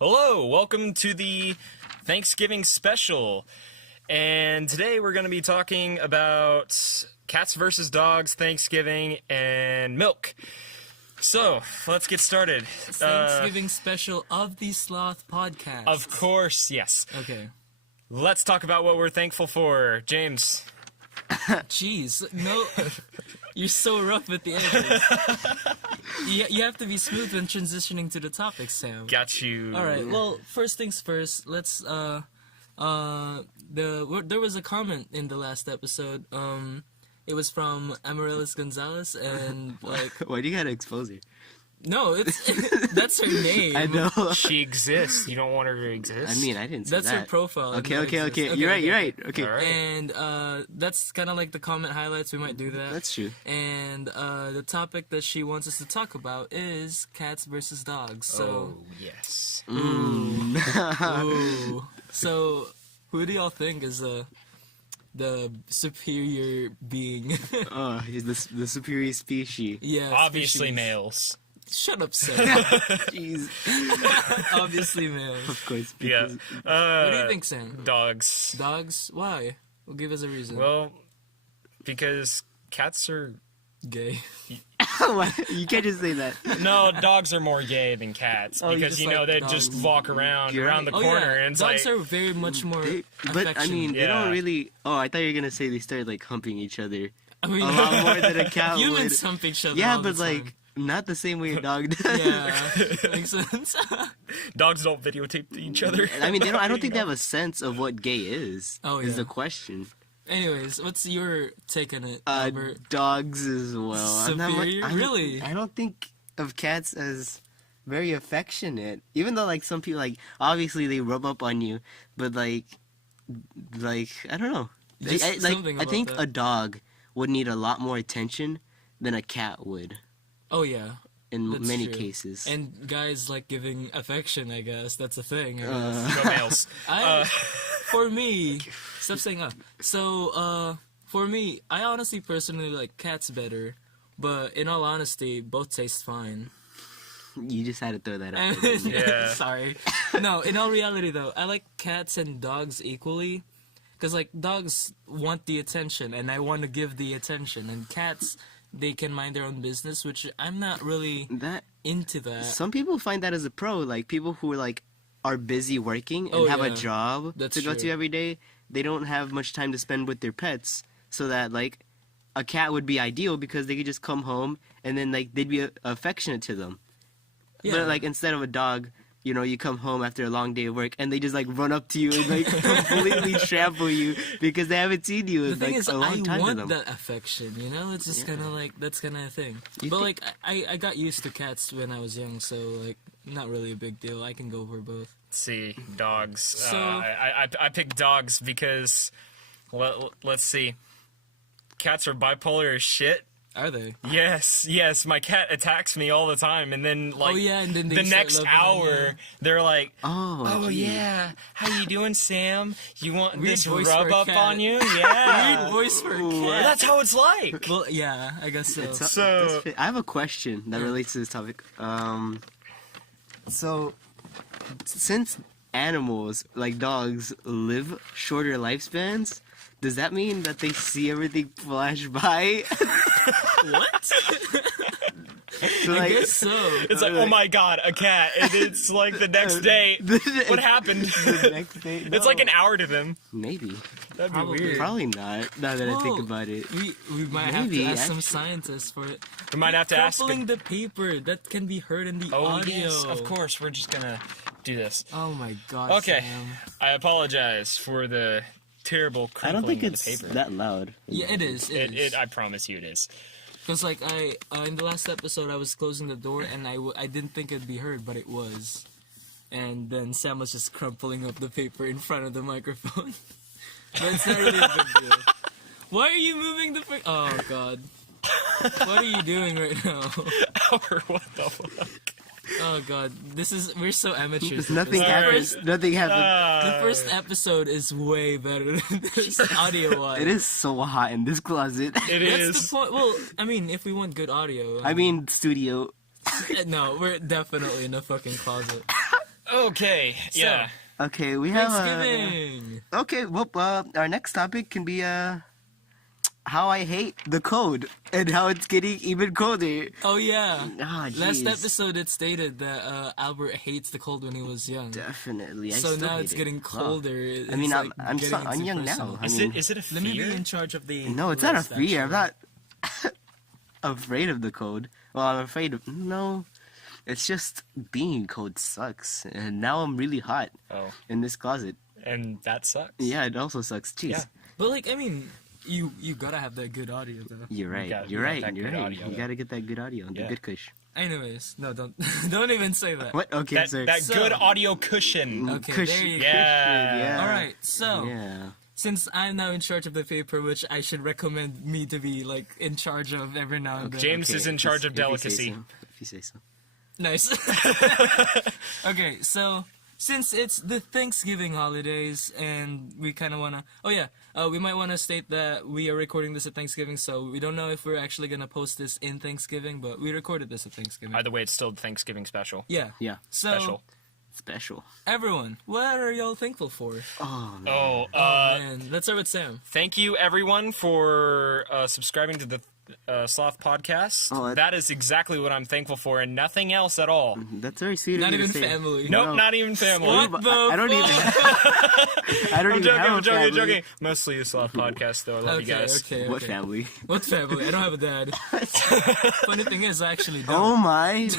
Hello, welcome to the Thanksgiving special. And today we're going to be talking about cats versus dogs, Thanksgiving, and milk. So, let's get started. Thanksgiving special of the Sloth podcast. Of course, yes. Okay. Let's talk about what we're thankful for. James. Jeez, no, you're so rough with the edges. You have to be smooth when transitioning to the topic, Sam. Got you. All right. Well, first things first. Let's there was a comment in the last episode. It was from Amaryllis Gonzalez, and like. Why do you gotta expose her? No, that's her name. I know. She exists. You don't want her to exist? I mean, I didn't say That's that. her profile. Okay. You're right. Okay. All right. And that's kind of like the comment highlights. We might do that. That's true. And the topic that she wants us to talk about is cats versus dogs. So, oh, yes. ooh. So, who do y'all think is the superior being? He's the superior species. Yeah, Obviously species. males. Shut up, Sam. Jeez. Obviously males. Of course. Yeah. Because What do you think, Sam? Dogs. Dogs? Why? Well, give us a reason. Well, because cats are... Gay. you can't just say that. No, dogs are more gay than cats Oh, you because just they like just dogs. walk around You're around right. the corner and it's dogs like are very much more But I mean, they Yeah. don't really. Oh, I thought you were gonna say they started like humping each other I mean, a lot more than a cat would. humans hump each other. Yeah, all but the like time. not the same way a dog does. Yeah, makes sense. dogs don't videotape each other. I mean, they don't. I don't think they have a sense of what gay is. Oh, Is yeah. the question. Anyways, what's your take on it, Albert? Dogs as well. Superior? Really? I don't think of cats as very affectionate. Even though like some people like obviously they rub up on you, but like I don't know. Just something I about think that. a dog would need a lot more attention than a cat would Oh yeah, in That's many true. cases. and guys like giving affection. I guess that's a thing. I guess. Go males. For me, stop saying So, for me, I honestly personally like cats better. But in all honesty, both taste fine. You just had to throw that out there. Yeah. Sorry. No, in all reality though, I like cats and dogs equally. Because like dogs want the attention and I want to give the attention. And cats, they can mind their own business, which I'm not really That into that. some people find that as a pro. Like people who are busy working and Oh, have a yeah. job That's to go to true. every day. They don't have much time to spend with their pets, so that like a cat would be ideal because they could just come home and then like they'd be affectionate to them. Yeah. But like instead of a dog, you know, you come home after a long day of work and they just like run up to you and like completely trample you because they haven't seen you The in thing like is, a long I time to want them. that affection, you know? It's just kind of like, that's kind of a thing. You But think- like, I got used to cats when I was young, so like, not really a big deal. I can go for both. See, dogs. So- I picked dogs because, let's see. Cats are bipolar as shit. Are they? Yes, my cat attacks me all the time, and then like Oh, yeah, and then they the start next loving him, hour yeah. they're like, Oh, geez. yeah, how you doing, Sam? You want Weird this voice rub for a up cat. on you? Yeah, Weird voice for a cat. that's how it's like. Well, yeah, I guess so. It's- So- that's fit. I have a question that relates to this topic. So since animals like dogs live shorter lifespans, does that mean that they see everything flash by? What? So, I like, guess so. It's like, oh my god, a cat, and it's like the next day. What happened? the next day? It's like an hour to them. Maybe. That'd be Probably. weird. Probably not. Now that I think Whoa. about it. We might Maybe, have to ask some actually. scientists for it. We might have to ask. Crumpling the paper that can be heard in the Oh audio. yes, of course. We're just gonna do this. Oh my god. Okay, Sam. I apologize for the terrible I don't crinkling think of the it's paper. that loud. Yeah, it is. It is. I promise you, it is. Because like in the last episode, I was closing the door and I didn't think it'd be heard, but it was. And then Sam was just crumpling up the paper in front of the microphone. But it's not really a big deal. Why are you moving the paper? Oh god. What are you doing right now? Or what the fuck? Oh god, we're so amateurs. There's with nothing this. happens. Nothing happens. The first episode is way better than this audio-wise. It is so hot in this closet. It That's is. the point. Well, I mean, if we want good audio. I mean, studio. No, we're definitely in a fucking closet. Okay, yeah. Okay, we have Thanksgiving. Okay, well, our next topic can be how I hate the cold and how it's getting even colder. Oh yeah. Ah, Last jeez. episode it stated that Albert hates the cold when he was young. Definitely. I So still now hate it's it. getting Wow. colder. I mean, It's, I'm getting into young personal. now. I Is mean, it a fear? Let me be in charge of the. no, it's not a list, fear. I'm actually. not afraid of the cold. Well, I'm afraid of no. It's just being cold sucks, and now I'm really hot Oh, in this closet. and that sucks. Yeah, it also sucks. Jeez. Yeah. But like, I mean, you gotta have that good audio though. You're right. got- You're you got right. that You're good right. audio, You though. gotta get that good audio, the Yeah. good kush. Anyways, no, don't don't even say that. What? Okay, That, sorry. that So- good audio cushion. Okay, Kush- there you go. Yeah. Yeah. All right, so Yeah. since I'm now in charge of the paper, which I should recommend me to be like in charge of every now and then. James is in charge of if you say delicacy. so. If you say so. Nice. Okay, so since it's the Thanksgiving holidays and we kind of want to... Oh yeah, we might want to state that we are recording this at Thanksgiving, so we don't know if we're actually going to post this in Thanksgiving, but we recorded this at Thanksgiving. Either way, it's still Thanksgiving special. Yeah. Yeah. So, Special. Special. everyone, what are y'all thankful for? Oh man. Oh, Man, let's start with Sam. thank you everyone for subscribing to the Sloth podcast. Oh, that is exactly what I'm thankful for, and nothing else at all. That's very sweet of Not you to even say. family. Nope, No. not even family. What the I don't even. I don't I'm even joking, have a I'm joking, family. I'm joking. Mostly a Sloth podcast, though. I love you guys. Okay, What okay. family? What family? I don't have a dad. Funny thing is, I actually don't. Oh my.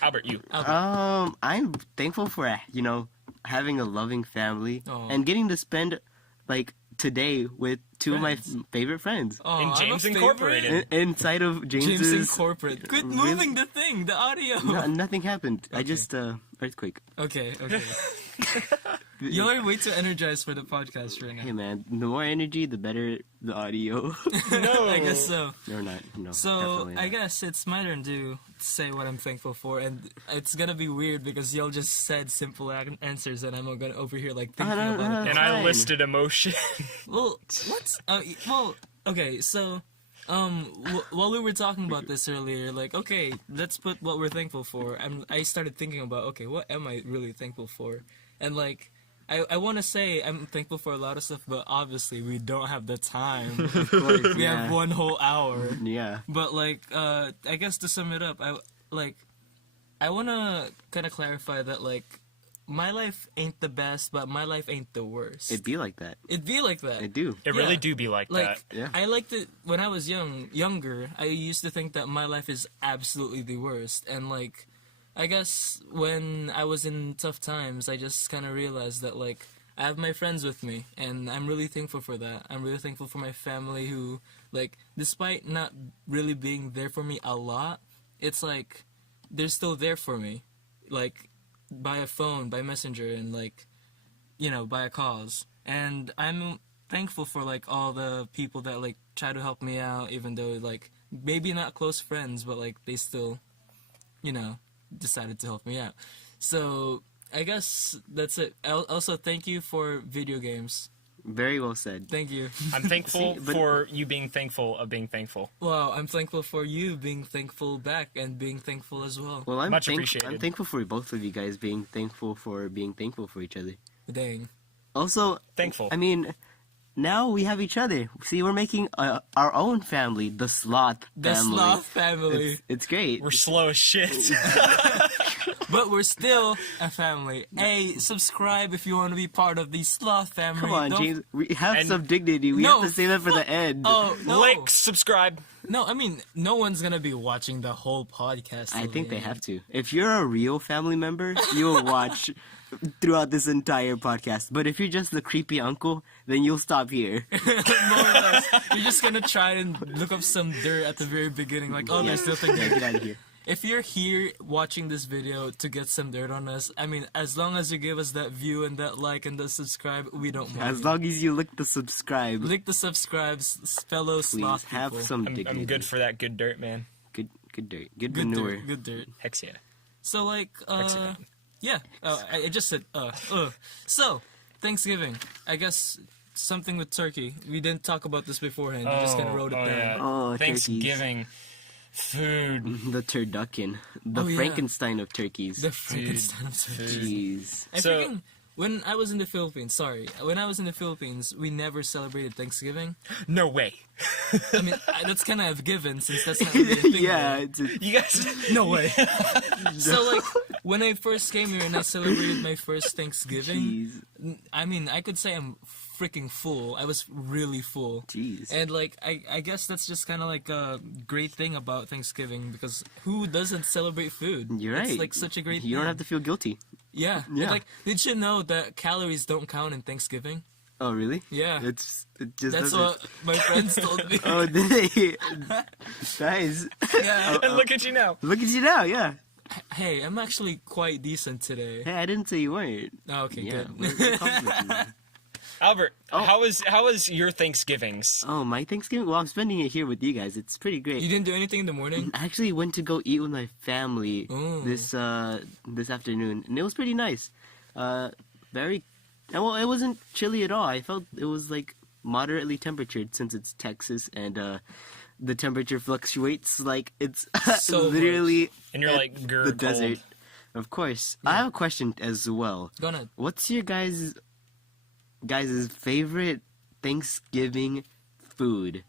Albert, you. I'm thankful for having a loving family Aw. and getting to spend like today with two of my favorite friends Oh, And I'm a James favorite. Incorporated. inside of James James's. Incorporated. Quit Really? moving the thing, the audio. Nothing happened. I just earthquake. Okay. Y'all are way too energized for the podcast right now. Hey man, the more energy, the better the audio. No. I guess so. No, not. No. So definitely not. I guess it's my turn to say what I'm thankful for, and it's gonna be weird because y'all just said simple answers, and I'm gonna over here like thinking no, about no. it. And I Fine. listed emotion. Well, what? Well, okay, so, while we were talking about this earlier, like, okay, let's put what we're thankful for. I started thinking about, okay, what am I really thankful for? And, like, I want to say I'm thankful for a lot of stuff, but obviously we don't have the time. Of course, We yeah. have 1 whole hour. Yeah. But, like, I guess to sum it up, I want to kind of clarify that, like, my life ain't the best, but my life ain't the worst. It'd be like that. It'd be like that. I do. It really Yeah. do be like that. Like, Yeah. I liked it when I was younger. I used to think that my life is absolutely the worst, and like, I guess when I was in tough times, I just kind of realized that like I have my friends with me, and I'm really thankful for that. I'm really thankful for my family who, like, despite not really being there for me a lot, it's like they're still there for me, like by a phone, by messenger, and like, you know, by a calls. And I'm thankful for like all the people that like try to help me out, even though like maybe not close friends, but like they still, you know, decided to help me out. So I guess that's it. Also, thank you for video games. Very well said. Thank you. I'm thankful See, but- for you being thankful of being thankful. Wow, I'm thankful for you being thankful back and being thankful as well. Well, Much appreciated. I'm thankful for both of you guys being thankful for each other. Dang. Also, Thankful. I mean, now we have each other. See, we're making our own family, the Sloth The family. Sloth family. It's great. We're slow as shit. But we're still a family. Hey, subscribe if you want to be part of the Sloth family. Come on, Don't- James. We have And- some dignity. We No, have to say that for the end. Oh, no. Like, subscribe. No, I mean, no one's gonna be watching the whole podcast. I till think the they end. have to. If you're a real family member, you'll watch throughout this entire podcast. But if you're just the creepy uncle, then you'll stop here. More or less. You're just gonna try and look up some dirt at the very beginning, like, oh, there's nothing Yeah, there. get out of here. If you're here watching this video to get some dirt on us, I mean, as long as you give us that view and that like and the subscribe, we don't mind. As long as you lick the subscribe, Lick the subscribes, fellow please sloth have people. some I'm dignity. good for that good dirt, man. Good dirt. Good Good manure. dirt, good dirt. Hex yeah. So, like, Excellent. yeah, I just said, So, Thanksgiving, I guess something with turkey. We didn't talk about this beforehand, we just kind of wrote it down. Yeah. Oh, Thanksgiving. Food. The turducken. The Oh, yeah. Frankenstein of turkeys. The Frankenstein of turkeys. Jeez. So- When I was in the Philippines, we never celebrated Thanksgiving. No way. I mean, that's kind of a given since that's not really a thing. Yeah, there. it's a, You guys. No way. So, like, when I first came here and I celebrated my first Thanksgiving, jeez. I mean, I could say I'm freaking full. I was really full. Jeez. And, like, I guess that's just kind of like a great thing about Thanksgiving because who doesn't celebrate food? You're right. It's, like, such a great thing. You don't have to feel guilty. Yeah. Yeah. And, like, did you know that calories don't count in Thanksgiving? Oh, really? Yeah. It just That's doesn't. what my friends told me. Oh, did they? Nice. Yeah. And look at you now. Look at you now, yeah. Hey, I'm actually quite decent today. Hey, I didn't say you weren't. Oh, okay, Yeah. good. we're complimenting you. Albert, Oh. how was your Thanksgivings? Oh, my Thanksgiving? Well, I'm spending it here with you guys. It's pretty great. You didn't do anything in the morning? I actually went to go eat with my family Oh. this afternoon, and it was pretty nice. Very well. It wasn't chilly at all. I felt it was like moderately temperatured since it's Texas, and the temperature fluctuates like it's So literally And you're at like, grr, the cold. desert. Of course, I have a question as well. Go ahead. What's your guys' favorite Thanksgiving food?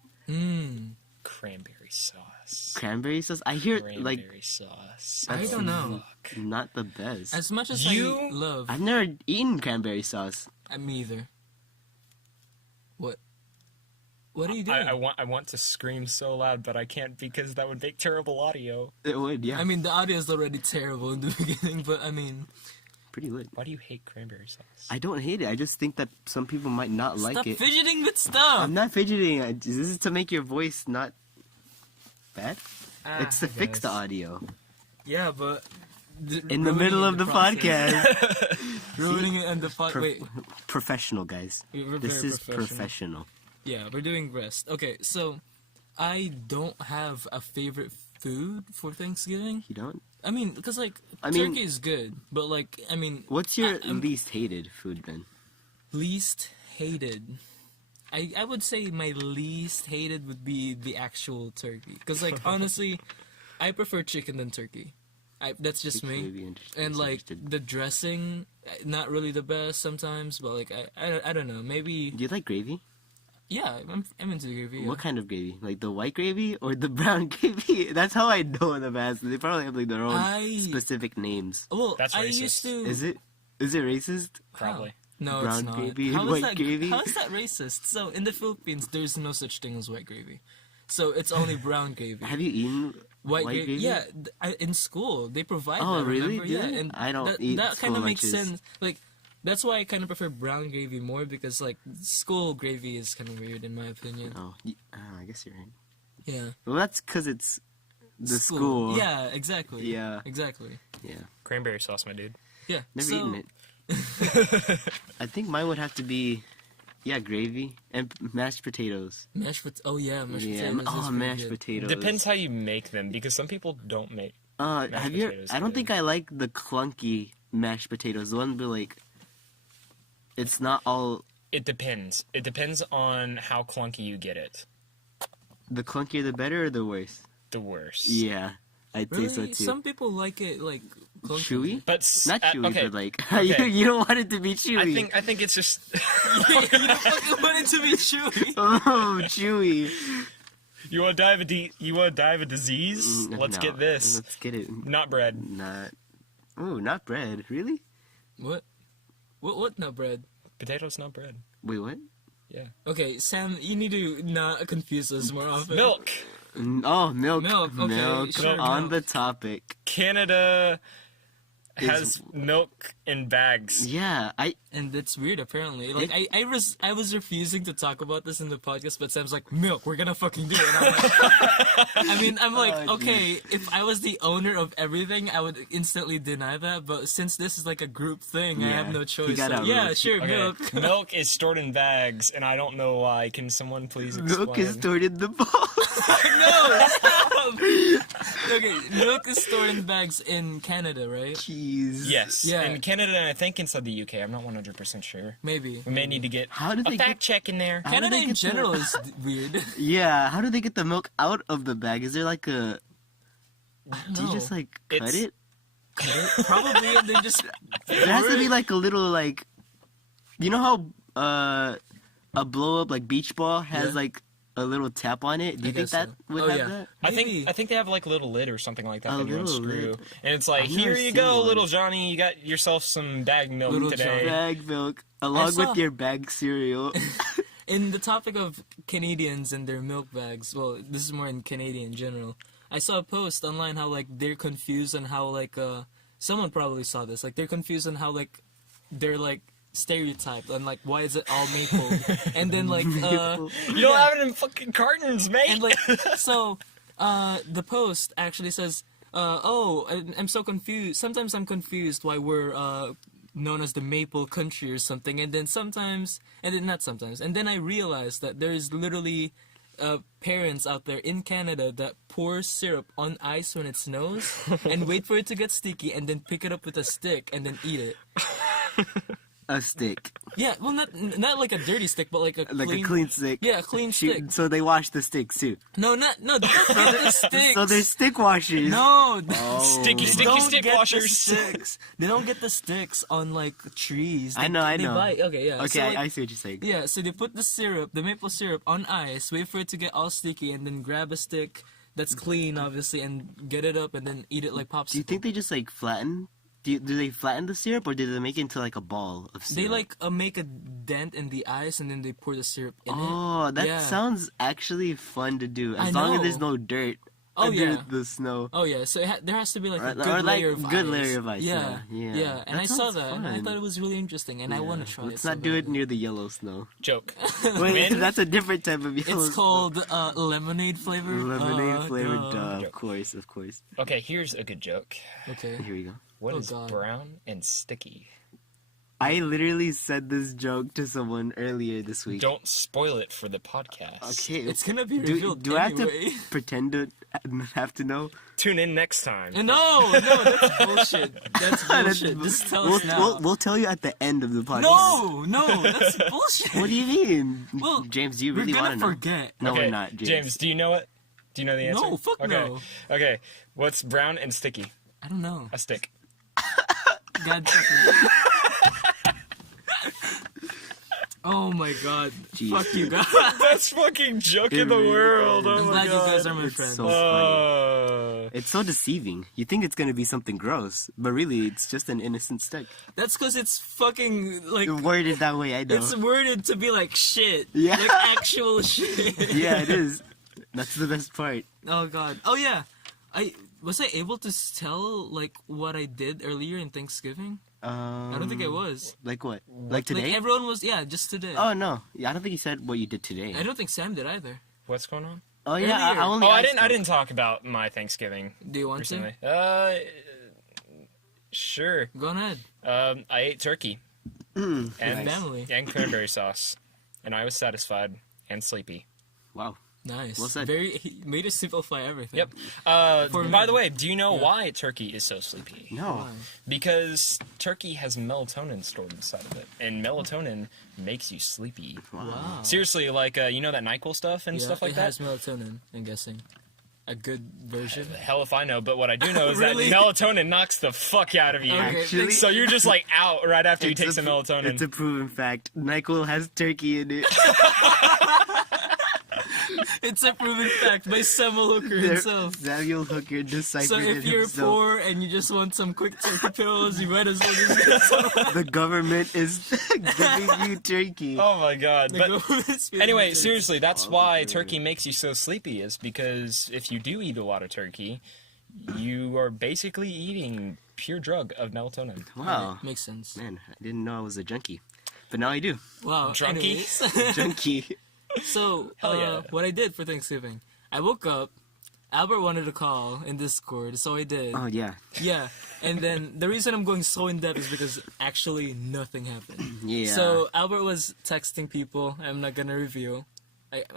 Cranberry sauce. Cranberry sauce. I hear like Cranberry sauce. I don't know. Fuck. not the best. As much as You- I love... I've never eaten cranberry sauce. Me either. What? What are you doing? I want to scream so loud, but I can't because that would make terrible audio. It would, yeah. I mean, the audio is already terrible in the beginning, but I mean... pretty lit. Why do you hate cranberry sauce? I don't hate it. I just think that some people might not like Stop it. fidgeting with stuff! I'm not fidgeting. This is to make your voice not bad. It's to I fix the guess. audio. Yeah, but... In the middle of the podcast. Ruining it in the podcast. Wait, Professional, guys. we're This very is professional. Yeah, we're doing rest. Okay, so I don't have a favorite food for Thanksgiving. You don't? I mean, because like I mean- turkey is good, but like I mean, What's your I'm least hated food then? least hated? I would say my least hated would be the actual turkey, because like honestly, I prefer chicken than turkey. That's just me. Maybe interesting. And like Misunderstood. the dressing, not really the best sometimes, but like I don't know, maybe Do you like gravy? yeah, I'm into the gravy. Yeah. What kind of gravy? Like the white gravy or the brown gravy? That's how I know the best. They probably have like their own specific names. Well, That's I racist. used to. Is it? Is it racist? Probably. No, Brown it's not. gravy and How is white that, gravy? How is that racist? So in the Philippines, there's no such thing as white gravy. So it's only brown gravy. Have you eaten White white gravy? gravy? Yeah, in school they provide Oh, that. really? Remember? Do Yeah, they? and I don't that, eat that school kind of makes lunches. sense. Like that's why I kind of prefer brown gravy more because like school gravy is kind of weird in my opinion. Oh, I guess you're right. Yeah. Well, that's because it's the school. Yeah, exactly. Yeah. Exactly. Yeah. Cranberry sauce, my dude. Yeah. Never so, eaten it. I think mine would have to be, gravy and mashed potatoes. Mashed potatoes. Oh yeah, mashed Yeah. potatoes. is Oh, pretty mashed good. potatoes. Depends how you make them because some people don't make. mashed Have you? potatoes I don't good. think I like the clunky mashed potatoes. The one where like, it's not all. It depends. It depends on how clunky you get it. The clunkier the better or the worse? The worse. Yeah, I'd Really? say so too. Some people like it like clunky. Chewy? But Not chewy, okay. but like Okay. you don't want it to be chewy. I think it's just You don't fucking want it to be chewy. Oh, chewy. you want to dive a disease? Let's No, get this. Let's get it. Not bread. Not. Ooh, not bread. Really? What? What? No bread. Potatoes not bread. Wait, what? Yeah. Okay, Sam, you need to not confuse us more often. Milk. Oh, milk. Milk, okay, Milk sure, on milk. the topic. Canada has milk in bags. Yeah, And that's weird, apparently. Like, I was refusing to talk about this in the podcast, but Sam's like, milk, we're gonna fucking do it. And I'm like, I'm like, Oh, okay, if I was the owner of everything, I would instantly deny that, but since this is like a group thing, I Yeah, have no you choice. gotta So, yeah, roast sure, Okay. milk. Milk is stored in bags, and I don't know why. Can someone please explain? milk is stored in the bowl. No, stop! Okay, milk is stored in bags in Canada, right? Cheese. Yes. Yeah. In Canada, and I think inside the UK. I'm not 100% sure. Maybe. We may need to get How did a they fact get? check in there. How do Canada they in get the- general is weird. Yeah. How do they get the milk out of the bag? Is there like a Do you just like cut It's- it? Probably, and then just. There has to be like a little like, you know how a blow up like beach ball has Yeah. like a little tap on it. Do you think guess that so. would Oh, have yeah. that? I Maybe. think they have like a little lid or something like that A that you little unscrew, lid. and it's like, I've never here you seen go, one. little Johnny, you got yourself some bag milk Little today. Johnny. Bag milk along saw- with your bag cereal. In the topic of Canadians and their milk bags, well, this is more in Canadian in general. I saw a post online how like they're confused on how like someone probably saw this, like they're confused on how like they're like stereotyped and like why is it all maple, and then like You don't have it in fucking cartons, mate. and like so the post actually says I'm so confused, sometimes I'm confused why we're known as the maple country or something, and then not sometimes, and then I realized that there's literally parents out there in Canada that pour syrup on ice when it snows and wait for it to get sticky and then pick it up with a stick and then eat it. A stick, Yeah, well, not like a dirty stick, but like a clean stick. Yeah, a clean stick. So they wash the sticks too. No, they don't get the sticks. So they're stick washers. No, Sticky don't stick get the washers. sticks. They don't get the sticks on like trees. I know. They buy, okay, yeah. Okay, So, like, I see what you're saying. yeah, so they put the maple syrup on ice, wait for it to get all sticky, and then grab a stick that's clean, obviously, and get it up and then eat it like popsicle. Do you think they just like flatten? Do they flatten the syrup or do they make it into like a ball of syrup? they like make a dent in the ice and then they pour the syrup in it? Oh, that Yeah. sounds actually fun to do. As I long as know. there's no dirt Oh, under yeah. the snow. Oh yeah, so there has to be like a Or good like layer of good ice. layer of ice, Yeah, yeah. And That I saw sounds that, and I fun. thought it was really interesting, and I want to try Let's it. not do it near the yellow snow. Joke. Wait, When? that's a different type of yellow It's called lemonade flavor. lemonade flavored. duh. Of course, of course. Okay, here's a good joke. Okay. Here we go. What Oh, is God. brown and sticky? I literally said this joke to someone earlier this week. Don't spoil it for the podcast. Okay. It's gonna be do, revealed do I have anyway. to pretend to have to know? Tune in next time. No, that's bullshit. That's bullshit. Just tell us now. We'll tell you at the end of the podcast. No, that's bullshit. What do you mean? Well, James, do you We're really want gonna to know? forget. No, Okay, we're not, James. Do you know it? Do you know the answer? No, fuck okay. no. Okay, what's brown and sticky? I don't know. A stick. God fucking. Oh my god. Jeez. Fuck you guys. Best fucking joke in the really world. is. Oh I'm my glad god. you guys are my It's friends. so funny. It's so deceiving. You think it's gonna be something gross, but really it's just an innocent stick. That's because it's fucking like Worded that way, I know. it's worded to be like shit. Yeah. Like actual shit. Yeah, it is. That's the best part. Oh god. Oh yeah. Was I able to tell like what I did earlier in Thanksgiving? I don't think I was. Like what? Like today? Like everyone was, yeah, just today. Oh no, yeah, I don't think you said what you did today. I don't think Sam did either. What's going on? Oh yeah, Earlier. I only. Oh, I asked didn't. I him. didn't talk about my Thanksgiving Do you want recently. to? Sure. Go on ahead. I ate turkey And and family. and cranberry sauce, and I was satisfied and sleepy. Wow. Nice. Well said. He made us simplify everything. Yep. For By me. the way, do you know why turkey is so sleepy? No. Because turkey has melatonin stored inside of it, and melatonin makes you sleepy. Wow. Seriously, like you know that NyQuil stuff and Yeah, stuff like it that. has melatonin, I'm guessing. A good version. Hell if I know, but what I do know is Really? that melatonin knocks the fuck out of you. Okay, Actually- So you're just like out right after you It's take a some pro- melatonin. It's a proven fact. NyQuil has turkey in it. It's a proven fact by Samuel Hooker There- himself. Samuel Hooker deciphered So if it you're himself. poor and you just want some quick turkey pills, you might as well just get some. The government is giving you turkey. Oh my god. The But government's feeding anyway, you. seriously, that's why turkey makes you so sleepy, is because if you do eat a lot of turkey, you are basically eating pure drug of melatonin. Wow. Makes sense. Man, I didn't know I was a junkie. But now I do. Wow. Drunkie? Anyways. Junkie. So, Hell yeah. what I did for Thanksgiving, I woke up. Albert wanted to call in Discord, so I did. Oh, yeah. Yeah, and then the reason I'm going so in depth is because actually nothing happened. Yeah. So Albert was texting people. I'm not gonna reveal.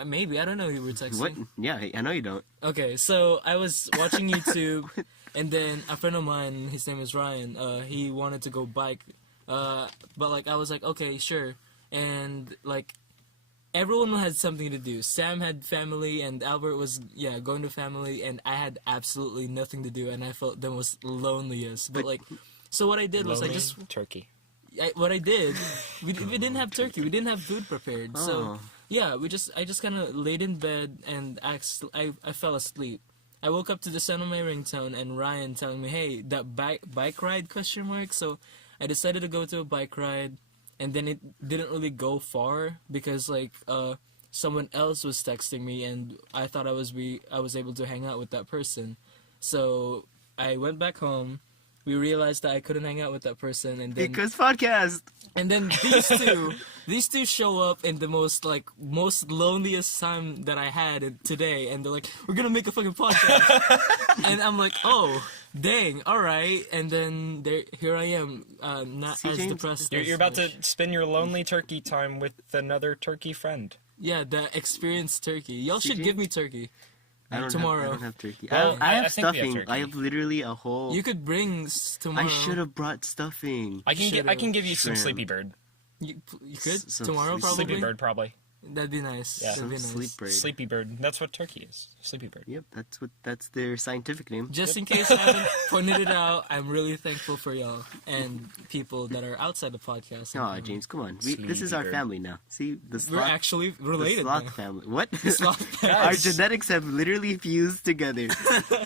Maybe I don't know who we were texting. What? Yeah, I know you don't. Okay, so I was watching YouTube, and then a friend of mine, his name is Ryan. He wanted to go bike, but like I was like, okay, sure, and like everyone had something to do. Sam had family, and Albert was going to family, and I had absolutely nothing to do, and I felt the most loneliest. But like, so what I did was I Lonely just turkey. what I did, we didn't have turkey, we didn't have food prepared, so Oh. yeah, I just kind of laid in bed and I fell asleep. I woke up to the sound of my ringtone and Ryan telling me, "Hey, that bike ride?" ? So I decided to go to a bike ride, and then it didn't really go far because like someone else was texting me, and I thought I was able to hang out with that person. So I went back home. We realized that I couldn't hang out with that person, and then Because podcast. these two show up in the most loneliest time that I had today, and they're like, "We're gonna make a fucking podcast," and I'm like, "Oh, dang, all right." And then here I am, not See, as James, depressed. You're as about to much. spend your lonely turkey time with another turkey friend. Yeah, the experienced turkey. Y'all should CJ? give me turkey. I don't tomorrow. I don't have turkey. Well, I have I think we have stuffing. turkey. I have literally a whole. You could bring tomorrow. I should have brought stuffing. I can give you some Shrimp. Sleepy Bird. You could Some tomorrow probably. Sleepy Bird probably. That'd be nice. Yeah. That'd be Some nice. sleep bird. Sleepy Bird. That's what turkey is. Sleepy Bird. Yep, that's their scientific name. Just in case I haven't pointed it out, I'm really thankful for y'all and people that are outside the podcast. Aw, James, come on. This is Sleepy our bird. family now. See, the We're sloth, actually the related sloth now. family. What? Sloth Our Guys. genetics have literally fused together.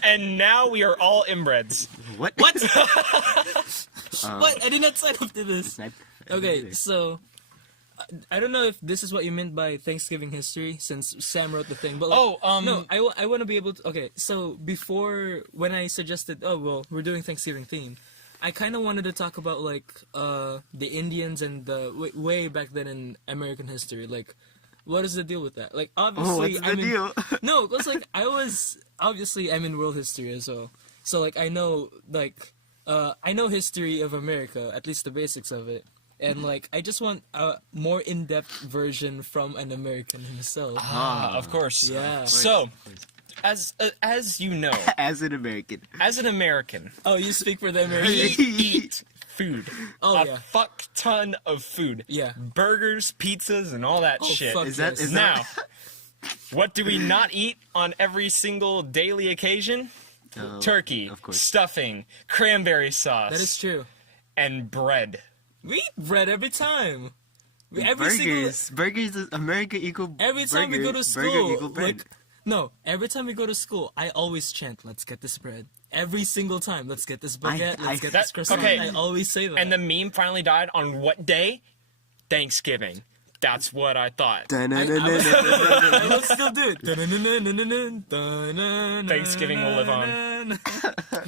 And now we are all inbreds. What? What? What? I did not sign up to this. Snipe. Okay, so I don't know if this is what you meant by Thanksgiving history, since Sam wrote the thing. But like, no, I want to be able to. Okay, so before when I suggested, oh well, we're doing Thanksgiving theme, I kind of wanted to talk about like the Indians and the way back then in American history. Like, what is the deal with that? Like, obviously, Oh, what's the deal? No, because like I'm in world history as well. So like I know history of America, at least the basics of it. And like I just want a more in-depth version from an American himself. Of course. Yeah. So, as you know, As an American. as an American, Oh, you speak for the we American? eat food. Oh, a yeah. fuck ton of food. Yeah. Burgers, pizzas, and all that Oh, shit. fuck Is that- yes. is Now, what do we not eat on every single daily occasion? Turkey, of course. stuffing, cranberry sauce, That is true. and bread. We eat bread every time. Every Burgers is America equal Every time we go to burger school, equal bread. like, no, every time we go to school, I always chant, "Let's get this bread." Every single time, "Let's get this baguette, let's get this croissant." okay. I always say that. And the meme finally died on what day? Thanksgiving. That's what I thought. I will still do it. Thanksgiving will live on.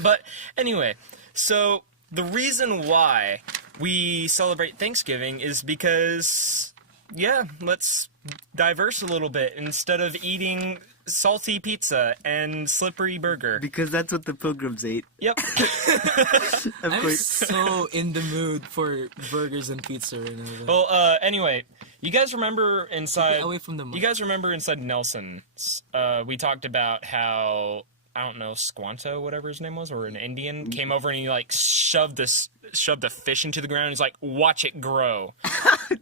But anyway, so the reason why we celebrate Thanksgiving is because, yeah, let's diverse a little bit. Instead of eating salty pizza and slippery burger. Because that's what the pilgrims ate. Yep. Of I'm course. so in the mood for burgers and pizza right now. Well, anyway, you guys remember inside... Away from the mic. You guys remember inside Nelson's, we talked about how, I don't know, Squanto, whatever his name was, or an Indian, came over and he, like, shoved the fish into the ground and was like, watch it grow.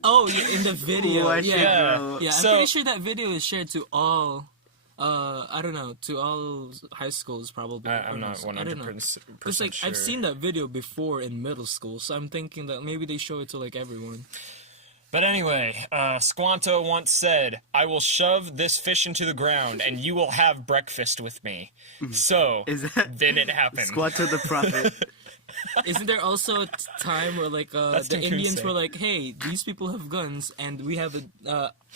Oh, yeah, in the video. Watch it yeah. grow. Yeah, I'm So- pretty sure that video is shared to all, I don't know, to all high schools probably. I'm not I don't know. 100% It's like, sure. I've seen that video before in middle school, so I'm thinking that maybe they show it to like everyone. But anyway, Squanto once said, I will shove this fish into the ground and you will have breakfast with me. So, Is that then it happened. Squanto the prophet? Isn't there also a time where like the Tim Indians Coonsay. were like, "Hey, these people have guns, and we have an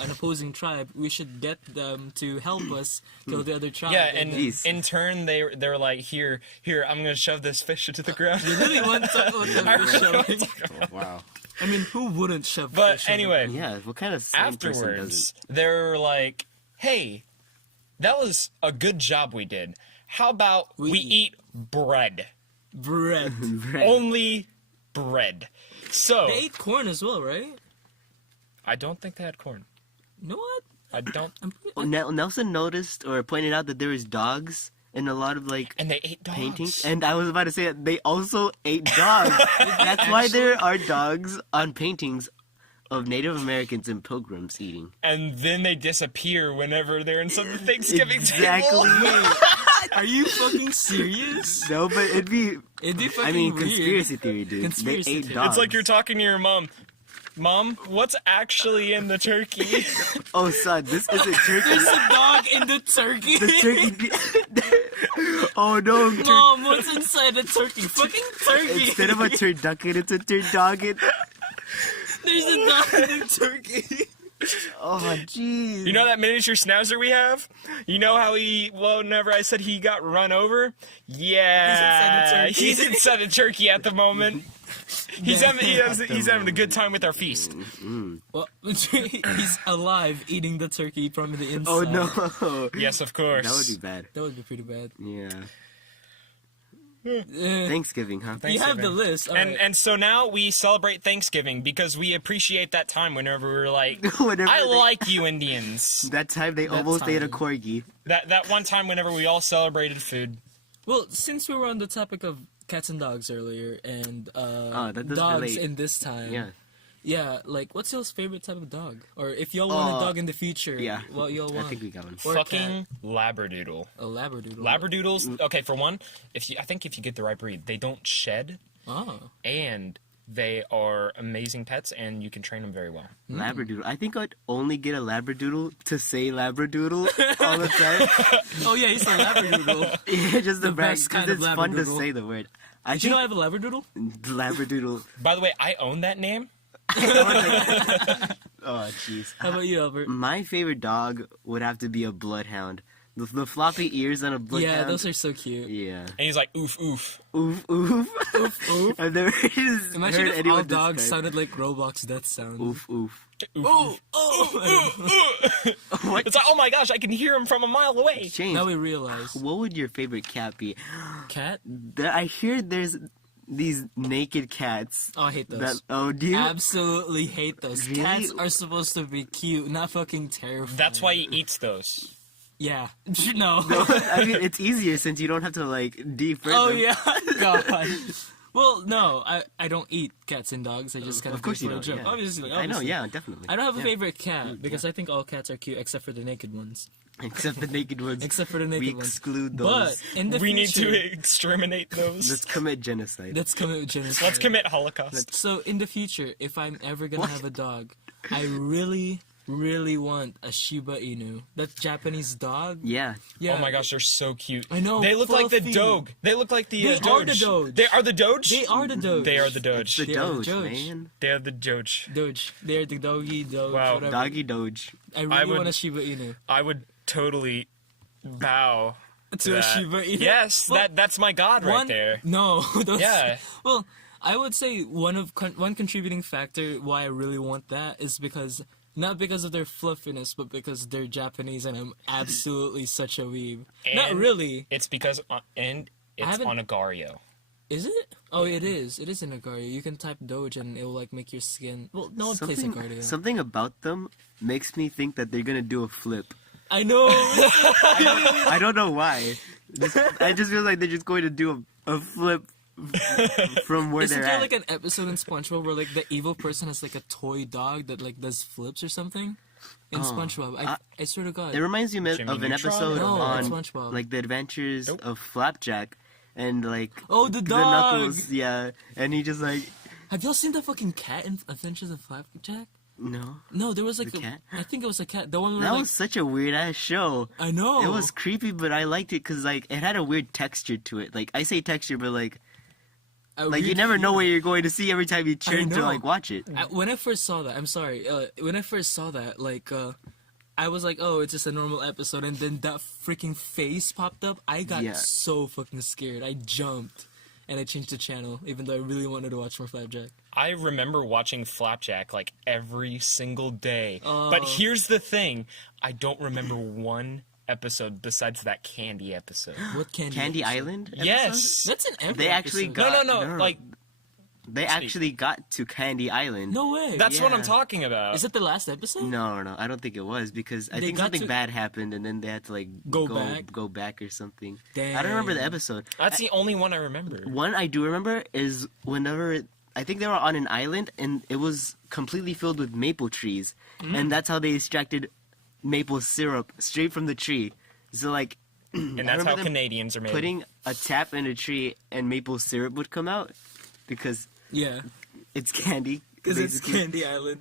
opposing tribe. We should get them to help us kill the other tribe." Yeah, and then- Jeez. in turn, they're like, here, I'm going to shove this fish into the ground. You really want to talk about I them really want to shoving? talk about- Wow. I mean, who wouldn't shove? But fish in the anyway, Yeah, what kind of sane person afterwards, doesn't? they're like, hey, that was a good job we did. How about we eat bread? bread? Bread. Only bread. So, They ate corn as well, right? I don't think they had corn. You know what? I don't. Nelson noticed or pointed out that there was dogs in a lot of like And they ate dogs. paintings, and I was about to say that they also ate dogs. That's why there are dogs on paintings of Native Americans and pilgrims eating. And then they disappear whenever they're in some Thanksgiving Exactly. table. Are you fucking serious? No, but it'd be fucking I mean, weird. conspiracy theory, dude. Conspiracy they ate theory. dogs. It's like you're talking to your mom. Mom, what's actually in the turkey? Oh, son, this isn't turkey. There's a dog in the turkey. The turkey. Oh no, Mom, what's inside the turkey? Fucking turkey. instead of a turducken, it's a turdoggin. There's a dog in the turkey. Oh, jeez. You know that miniature schnauzer we have? You know how whenever I said he got run over? Yeah, he's inside the turkey at the moment. He's having a good time with our feast. Well, he's alive eating the turkey from the inside. Oh no. Yes, of course. That would be bad. That would be pretty bad. Yeah. Eh, Thanksgiving, huh? you have the list. All right. And so now we celebrate Thanksgiving because we appreciate that time whenever we're like, Whenever I they- like you Indians. That time they almost ate a time. corgi. That one time whenever we all celebrated food. Well, since we were on the topic of cats and dogs earlier, and that does dogs relate. in this time, Yeah. yeah, like what's y'all's favorite type of dog? Or if y'all want a dog in the future, Yeah. what y'all I want? think we got one. Or a Fucking Labradoodle. A labradoodle. Labradoodles. Okay, for one, I think if you get the right breed, they don't shed, Oh. and they are amazing pets, and you can train them very well. Labradoodle. I think I'd only get a Labradoodle to say Labradoodle all the time. Oh yeah, he's a labradoodle. Yeah, just the brag, best kind because of it's fun to Labradoodle. say the word. I Did you know I think have a labradoodle? Labradoodle. By the way, I own that name. Oh, jeez. How about you, Albert? My favorite dog would have to be a bloodhound. The floppy ears on a bloodhound. Yeah, those are so cute. Yeah. And he's like, oof, oof. Oof, oof. Oof, oof. I've never just Imagine heard if anyone all dogs describe- sounded like Roblox death sound. Oof, oof. Oh, oh. What? It's like, oh my gosh, I can hear him from a mile away. James, Now we realize. what would your favorite cat be? Cat? I hear there's these naked cats. Oh, I hate those. Do you? Absolutely hate those. Really? Cats are supposed to be cute, not fucking terrifying. That's why he eats those. Yeah. No. I mean, it's easier since you don't have to, like, defriend Oh, them. yeah. God. Well, no, I don't eat cats and dogs. I just kind of Of course do it you for a don't, joke. yeah. Obviously, I know, obviously. yeah, definitely. I don't have a Yeah. favorite cat because I think all cats are cute except for the naked ones. Except the naked ones. Except for the naked we ones. exclude But those. in the We need future, to exterminate those. Let's commit genocide. let's commit genocide. Let's commit Holocaust. So in the future, if I'm ever gonna What? have a dog, I really want a Shiba Inu. That's Japanese dog. Yeah. Yeah. Oh my gosh, they're so cute. I know, They look like the fluffy. Doge. They look like the They Doge. are the Doge. They are the Doge? They are the Doge. They are the Doge. The They are the Doge, Doge. man. They are the Doge. Doge. They're the doggy Doge. Wow. Whatever. Doggy Doge. I really I would- want a Shiba Inu. I would totally bow To a that. Shiba Inu. Yes, Well, that's my god right there. No. those- Yeah. Well, I would say one contributing factor why I really want that is because not because of their fluffiness, but because they're Japanese and I'm absolutely such a weeb. Not And really. It's because and it's haven't- on Agario. Is it? Oh, it is. It is in Agario. You can type Doge and it will like make your skin. Well, no one plays Agario. Something about them makes me think that they're gonna do a flip. I know. I don't know why. I just feel like they're just going to do a flip from where Isn't they're there at. like an episode in SpongeBob where like the evil person has like a toy dog that like does flips or something? In SpongeBob, I swear to God. It reminds me Jimmy of an Neutron? episode No, on that's SpongeBob. like the adventures Nope. of Flapjack and like Oh, the the dog. Knuckles, yeah, and he just like Have y'all seen the fucking cat in Adventures of Flapjack? no. No, there was like The cat? I think it was a cat. The one where That like was such a weird ass show. I know. It was creepy, but I liked it because like it had a weird texture to it. Like I say texture, but like a you weird never know feel. what you're going to see every time you turn to know. like watch it. When I first saw that, I'm sorry. When I first saw that, like, I was like, oh, it's just a normal episode, and then that freaking face popped up. I got Yeah. so fucking scared. I jumped, and I changed the channel, even though I really wanted to watch more Flapjack. I remember watching Flapjack like every single day. But Oh. here's the thing, I don't remember one episode besides that candy episode. What candy? Candy episode? Island. episode? Yes. That's in every. They actually episode. got- No, like They actually got to Candy Island. No way. that's what I'm Yeah. talking about. Is it the last episode? No, I don't think it was because I They think got something to- bad happened and then they had to like Go back or something. Damn. I don't remember the episode. That's the only one I remember. One I do remember is whenever I think they were on an island, and it was completely filled with maple trees, and that's how they extracted maple syrup straight from the tree. So like, And I that's remember how them Canadians are made. putting a tap in a tree and maple syrup would come out because Yeah, it's candy. because it's basically. Candy Island.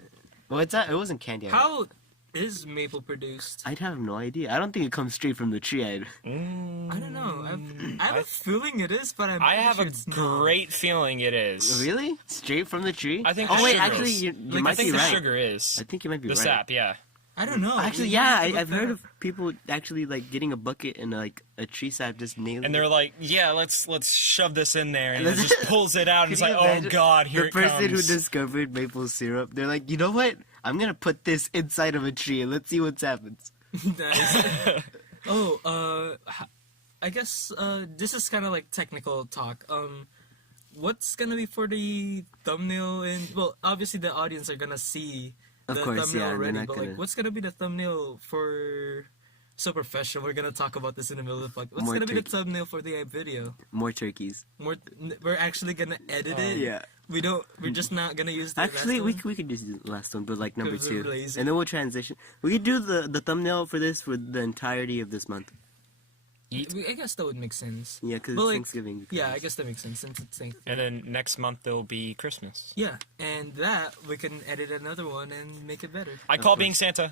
Well, it's not. It wasn't candy. How is maple produced? I'd have no idea. I don't think it comes straight from the tree. I don't know. I have a feeling it is, but I have sure a it's not. great feeling it is. Really? Straight from the tree? I think Oh the wait, sugar actually, is. you I might think be the right. sugar is. I think you might be The right. sap, yeah. I don't know. Actually, We yeah, have to look I've that heard up. of people actually like getting a bucket and like a tree sap just nailing. And they're like, yeah, let's shove this in there, and it Let's- just pulls it out, and Could it's you like, oh imagine god, here the it person who comes. discovered maple syrup. They're like, you know what? I'm gonna put this inside of a tree and let's see what happens. Nice. I guess this is kind of like technical talk. What's gonna be for the thumbnail? And well, obviously the audience are gonna see Of the course, thumbnail yeah, they're already. not But gonna- like, what's gonna be the thumbnail for? So professional. We're gonna talk about this in the middle of the podcast. What's More gonna be the turkey. thumbnail for the video? More turkeys. We're actually gonna edit it. Yeah. We don't. We're just not gonna use the Actually, last we could just do the last one, but like number 'Cause we're 2, lazy. and then we'll transition. We could do the thumbnail for this for the entirety of this month. one. I guess that would make sense. Yeah, because But, it's like, Thanksgiving. because- Yeah, I guess that makes sense since it's Thanksgiving. And then next month there'll be Christmas. Yeah, and that we can edit another one and make it better. I call course. being Santa.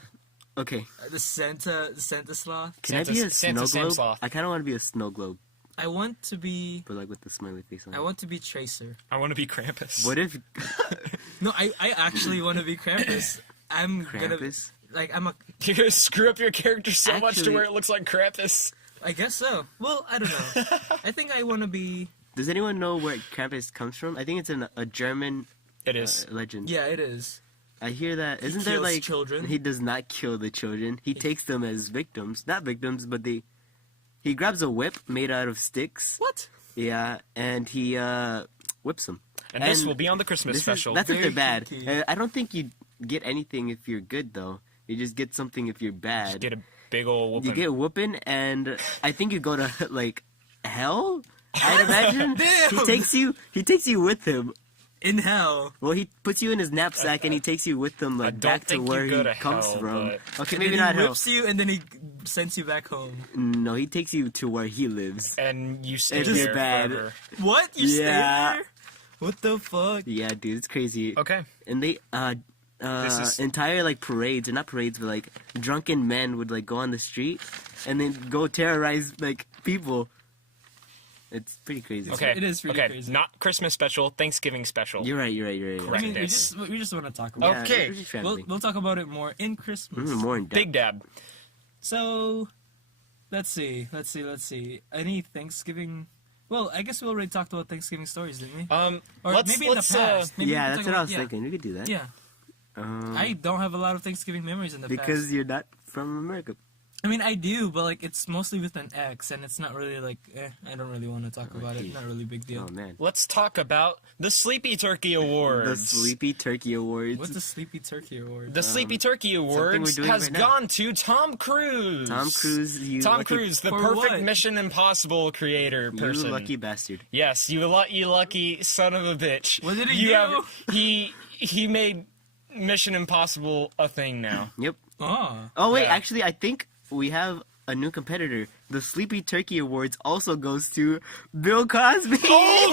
Okay, The Santa Sloth. can I Santa- be a Santa snow Sam globe? Sloth. I kind of want to be a snow globe, I want to be. but like with the smiley face on. I want to be Tracer. I want to be Krampus. What if No, I actually want to be Krampus. I'm gonna Krampus? like I'm a. You're gonna screw up your character so much to Actually- where it looks like Krampus. I guess so. Well, I don't know. I think I want to be. Does anyone know where Krampus comes from? I think it's a German It is. legend. Yeah, it is. I hear that. Isn't there kills like children. He does not kill the children. He takes them as victims, not victims, but he grabs a whip made out of sticks. What? Yeah, and he whips them. And this will be on the Christmas special. That's if Very they're bad. kinky. I don't think you get anything if you're good though. You just get something if you're bad. Get a big old whooping. You get whooping, and I think you go to like hell. I'd imagine. Damn! He takes you with him. In hell. Well, he puts you in his knapsack and he takes you with him, like don't back to think you where go he to comes hell, from. but- Okay, And maybe then not he hell. whips you and then he sends you back home. No, he takes you to where he lives. And you stay It's just there bad. forever. What? You stay Yeah. there? What the fuck? Yeah, dude, it's crazy. Okay. And they This is- entire like parades, or not parades, but like drunken men would like go on the street and then go terrorize like people. It's pretty crazy. Okay. It is really okay. crazy. Not Christmas special, Thanksgiving special. You're right. Correct. I mean, Yes. we just want to talk about Yeah, Okay. we're just trying it. to We'll, be- we'll talk about it more in Christmas. more in depth. Big Dab. So, let's see. Any Thanksgiving? Well, I guess we already talked about Thanksgiving stories, didn't we? Or let's, maybe in the let's, past. Maybe we Yeah, can that's talk what I about- was thinking. We could do that. Yeah, I don't have a lot of Thanksgiving memories in the because past. you're not from America. I mean, I do, but like it's mostly with an X, and it's not really like. I don't really want to talk about it. geez. Not really big deal. Oh man. let's talk about the Sleepy Turkey Awards. The Sleepy Turkey Awards. What's the Sleepy Turkey Award? The Sleepy Turkey we're Awards doing has right now. gone to Tom Cruise. Tom Cruise, you Tom lucky, Cruise, the For perfect what? Mission Impossible creator person. You lucky bastard. Yes, you lucky son of a bitch. What did he do? He made Mission Impossible a thing now. Yep. Oh, Oh wait, Yeah. actually, I think we have a new competitor. The Sleepy Turkey Awards also goes to Bill Cosby. Oh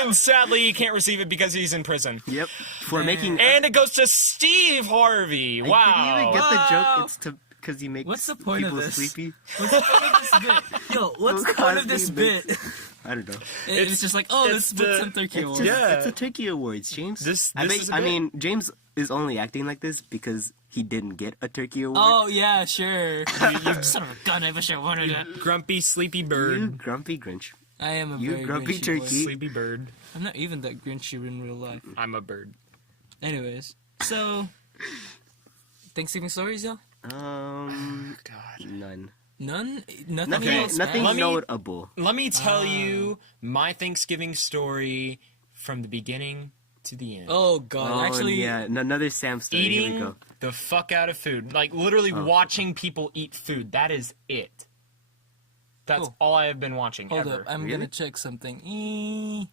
God! And sadly, he can't receive it because he's in prison. Yep. For making. And it goes to Steve Harvey. Did you Wow. even get the Wow. joke? It's to because he makes What's the point of people this? sleepy. what's the point of this bit? Yo, what's Bill the point of Cosby this makes- bit? I don't know. It's just like, oh, let's it's put the- some turkey It's, awards. just, Yeah. it's a Turkey Awards, James. This I is a bit. mean, James is only acting like this because he didn't get a Turkey Award. Oh yeah, sure. you son of a gun! I wish I wanted it. Grumpy sleepy You bird. grumpy Grinch. I am a You very grumpy Grinchy turkey. boy. Sleepy bird. I'm not even that Grinchy in real life. I'm a bird. Anyways, so Thanksgiving stories, y'all? God. None. None. Nothing Okay, else. Nothing man? Let me- notable. Let me tell you my Thanksgiving story from the beginning to the end. Oh god, Oh, actually, yeah, another Sam story. Here we Eating go. the fuck out of food. Like, literally watching people eat food. That is it. That's Oh. all I have been watching hold ever. up. I'm Really? gonna check something.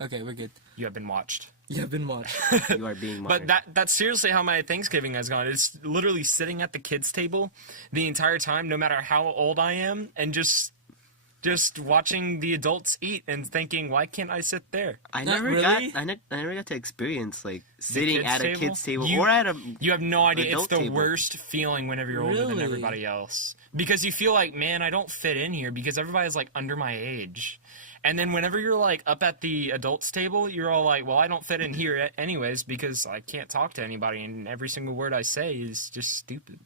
Okay, we're good. You have been watched. You have been watched. You are being monitored. But that's seriously how my Thanksgiving has gone. It's literally sitting at the kids' table the entire time, no matter how old I am, and just watching the adults eat and thinking, why can't I sit there? I Not never really. got I never got to experience like sitting kids' at a table? kid's table You- or at a You have no idea. It's adult the table. worst feeling whenever you're older than Really? everybody else. Because you feel like, man, I don't fit in here because everybody's like under my age. And then whenever you're like up at the adults table, you're all like, well, I don't fit in here anyways because I can't talk to anybody and every single word I say is just stupid.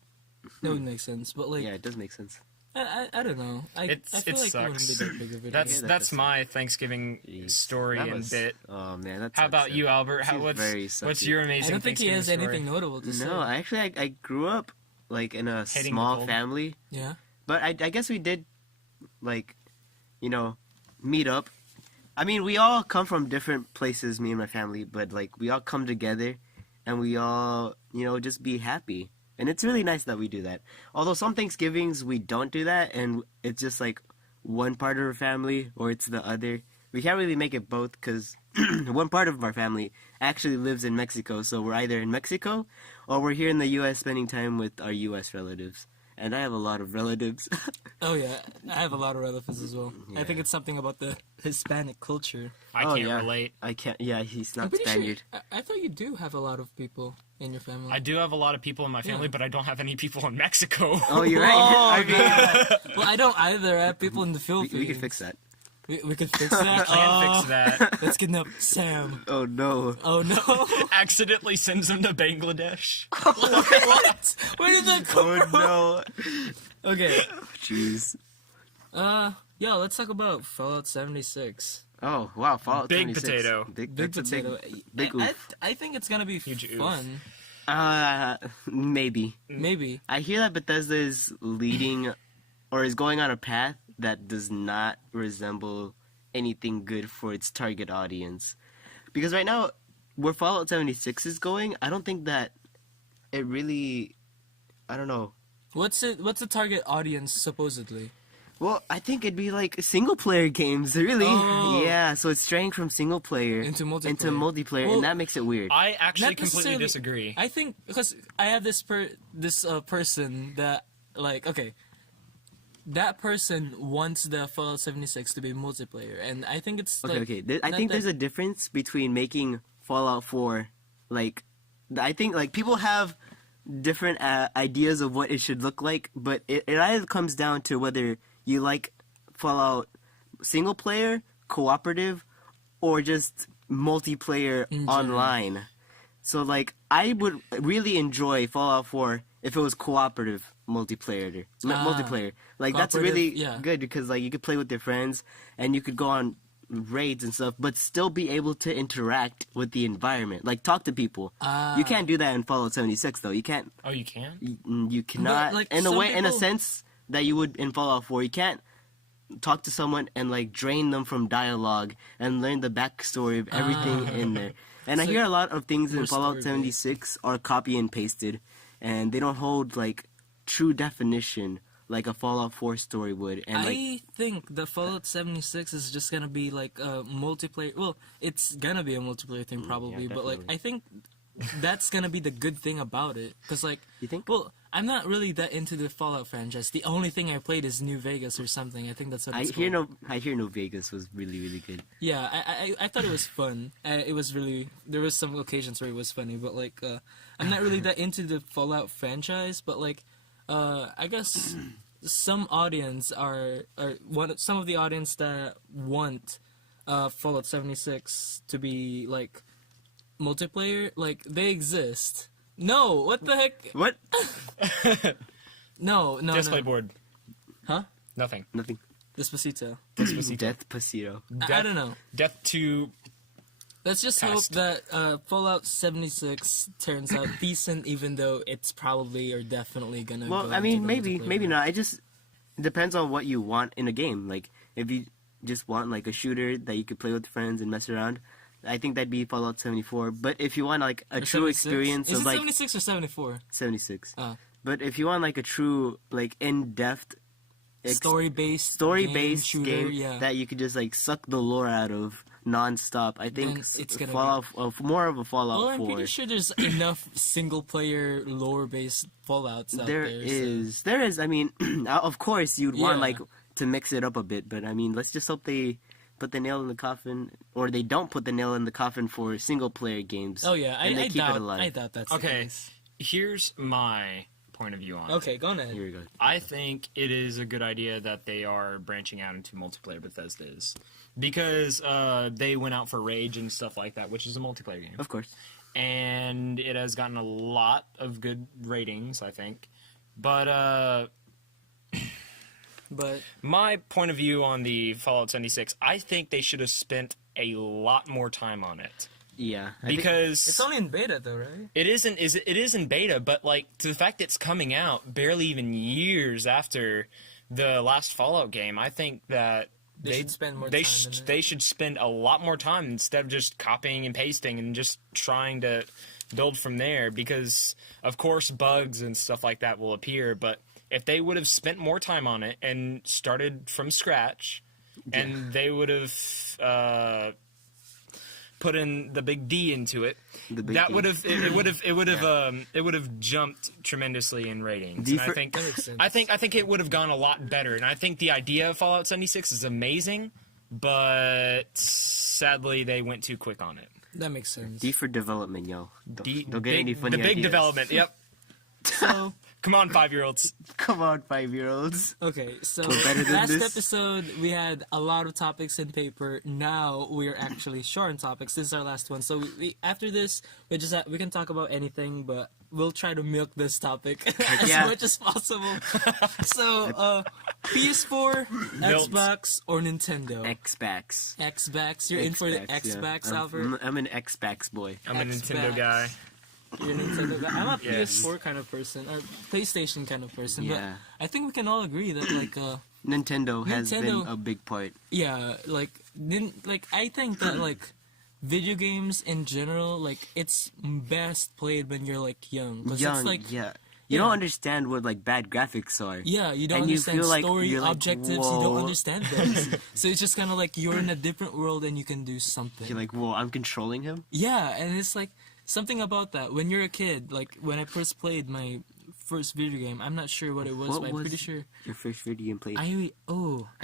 That would make sense, but like, Yeah, it does make sense. I don't know. I It feel like it wouldn't be sucks. that big of a That's deal. that that's does my Thanksgiving Jeez. story That and was- bit. Oh man, that's. How about you, Albert? Seems very What's sucky. your amazing I don't think he Thanksgiving has story? anything notable to say. No, I grew up like in a Hating the small cold? family, Yeah. but I guess we did like, meet up. I mean, we all come from different places, me and my family, but like we all come together, and we all just be happy. And it's really nice that we do that. Although some Thanksgivings we don't do that, and it's just like one part of our family or it's the other. We can't really make it both because one part of our family actually lives in Mexico. So we're either in Mexico or we're here in the U.S. spending time with our U.S. relatives. And I have a lot of relatives. Oh yeah, I have a lot of relatives as well. I think Yeah. it's something about the Hispanic culture. I Oh, can't yeah. relate. I can't. Yeah, he's I'm not pretty Spaniard. sure. I thought you do have a lot of people in your family. I do have a lot of people in my family, Yeah. but I don't have any people in Mexico. Oh, you're right. Oh, I mean, well, I don't either. I have people in the we Philippines. could fix that. We could fix that. Can't fix that. Let's kidnap Sam. Oh no. Oh no! Accidentally sends them to Bangladesh. What? Where did that come Oh from? no. Okay. Jeez. Yo, let's talk about Fallout 76. Oh wow, Fallout Big 76. potato. Big that's a potato. big I, oof. I think it's gonna be Huge oof. fun. Maybe. Maybe. I hear that Bethesda is leading or is going on a path that does not resemble anything good for its target audience. Because right now, where Fallout 76 is going, I don't think that it really. I don't know. What's the target audience supposedly? Well, I think it'd be like single player games, really. Oh. Yeah, so it's straying from single player Into multiplayer. multiplayer, Well, and that makes it weird. I actually Not completely necessarily- disagree. I think because I have this person that like that person wants the Fallout 76 to be multiplayer, and I think it's Okay, like, okay. I not think that- there's a difference between making Fallout 4, like, I think like people have different ideas of what it should look like, but it either comes down to whether you like Fallout single player, cooperative, or just multiplayer In general. online. So like, I would really enjoy Fallout 4 if it was cooperative multiplayer. Multiplayer. Like that's Cooperative, really yeah. good because like you could play with your friends and you could go on raids and stuff, but still be able to interact with the environment, like talk to people. You can't do that in Fallout 76 though. You can't. Oh, you can? You cannot. like, in a some way, in a people- sense that you would in Fallout 4, you can't talk to someone and like drain them from dialogue and learn the backstory of everything in there. And I So hear a lot of things in more Fallout story-based. 76 are copy and pasted, and they don't hold like true definition like a Fallout 4 story would. And like, I think the Fallout 76 is just gonna be like a multiplayer. Well, it's gonna be a multiplayer thing probably, but like definitely. I think that's gonna be the good thing about it. Cause like, You think? Well, I'm not really that into the Fallout franchise. The only thing I played is New Vegas or something. I think that's what I it's hear called. I hear No Vegas was really really good. Yeah, I thought it was fun. It was really, there was some occasions where it was funny, but like I'm not really that into the Fallout franchise. But like I guess some audience some of the audience that want Fallout 76 to be like multiplayer, like they exist. No, what the heck? What? No. Display board. Huh? Nothing. Nothing. Despacito. Death Pasito. I don't know. Death to... Let's just Test. hope that Fallout 76 turns out decent, even though it's probably or definitely gonna. Well, go I mean, into the maybe multiplayer. not. It just depends on what you want in a game. Like, if you just want like a shooter that you could play with friends and mess around, I think that'd be Fallout 74. But if you want like a Or true 76? experience Is of it like 76 or 74? 76, Oh. but if you want like a true like in-depth story-based game yeah. that you could just like suck the lore out of non-stop. I think Then it's gonna Fallout, more of a Fallout Well, I'm 4. pretty sure there's enough single-player lore-based Fallouts out there. There is. I mean, of course you'd want Yeah. like to mix it up a bit, but I mean, let's just hope they put the nail in the coffin, or they don't put the nail in the coffin for single-player games. Oh yeah, and they I keep doubt. it alive. I doubt that's the Okay, case. here's my point of view on it. Okay, go ahead. Here we go. I think it is a good idea that they are branching out into multiplayer, Bethesda is. Because they went out for Rage and stuff like that, which is a multiplayer game. Of course. And it has gotten a lot of good ratings, I think. But But my point of view on the Fallout 76, I think they should have spent a lot more time on it. Yeah. Because it's only in beta, though, right? it is in beta, but like to the fact it's coming out barely even years after the last Fallout game, I think that They should spend more they time in it. they should spend a lot more time instead of just copying and pasting and just trying to build from there. Because of course bugs and stuff like that will appear, but if they would have spent more time on it and started from scratch, and they would have put in the big D into it, that would have it would have jumped tremendously in ratings. And I think That makes sense. I think it would have gone a lot better. And I think the idea of Fallout 76 is amazing, but sadly they went too quick on it. That makes sense. D for development, yo. Don't get big, any funny the big ideas. development. Yep. So, Come on, 5-year-olds. Come on, 5-year-olds. okay, so We're better than last this. episode we had a lot of topics in paper. Now we're actually short on topics. This is our last one. So after this, we can talk about anything, but we'll try to milk this topic as Yeah. much as possible. So, PS4, Milked. Xbox, or Nintendo? Xbox. Xbox. You're in for the Xbox, yeah. Alfred? I'm an Xbox boy. I'm a Nintendo Xbox. guy. You're a Nintendo guy. I'm a Yes. PS4 kind of person, or PlayStation kind of person. Yeah. But I think we can all agree that Nintendo has been Nintendo- a big part. yeah, I think that video games in general, it's best played when you're young. 'Cause Young, it's yeah. You don't understand what bad graphics are. yeah, you don't And you understand feel like story you're like, objectives. You whoa. don't understand those. So it's just kind of you're in a different world and you can do something. You're like, whoa, I'm controlling him? Yeah, and it's something about that. When you're a kid, when I first played my first video game, I'm not sure what it was, What but I'm was pretty sure your first video game played? I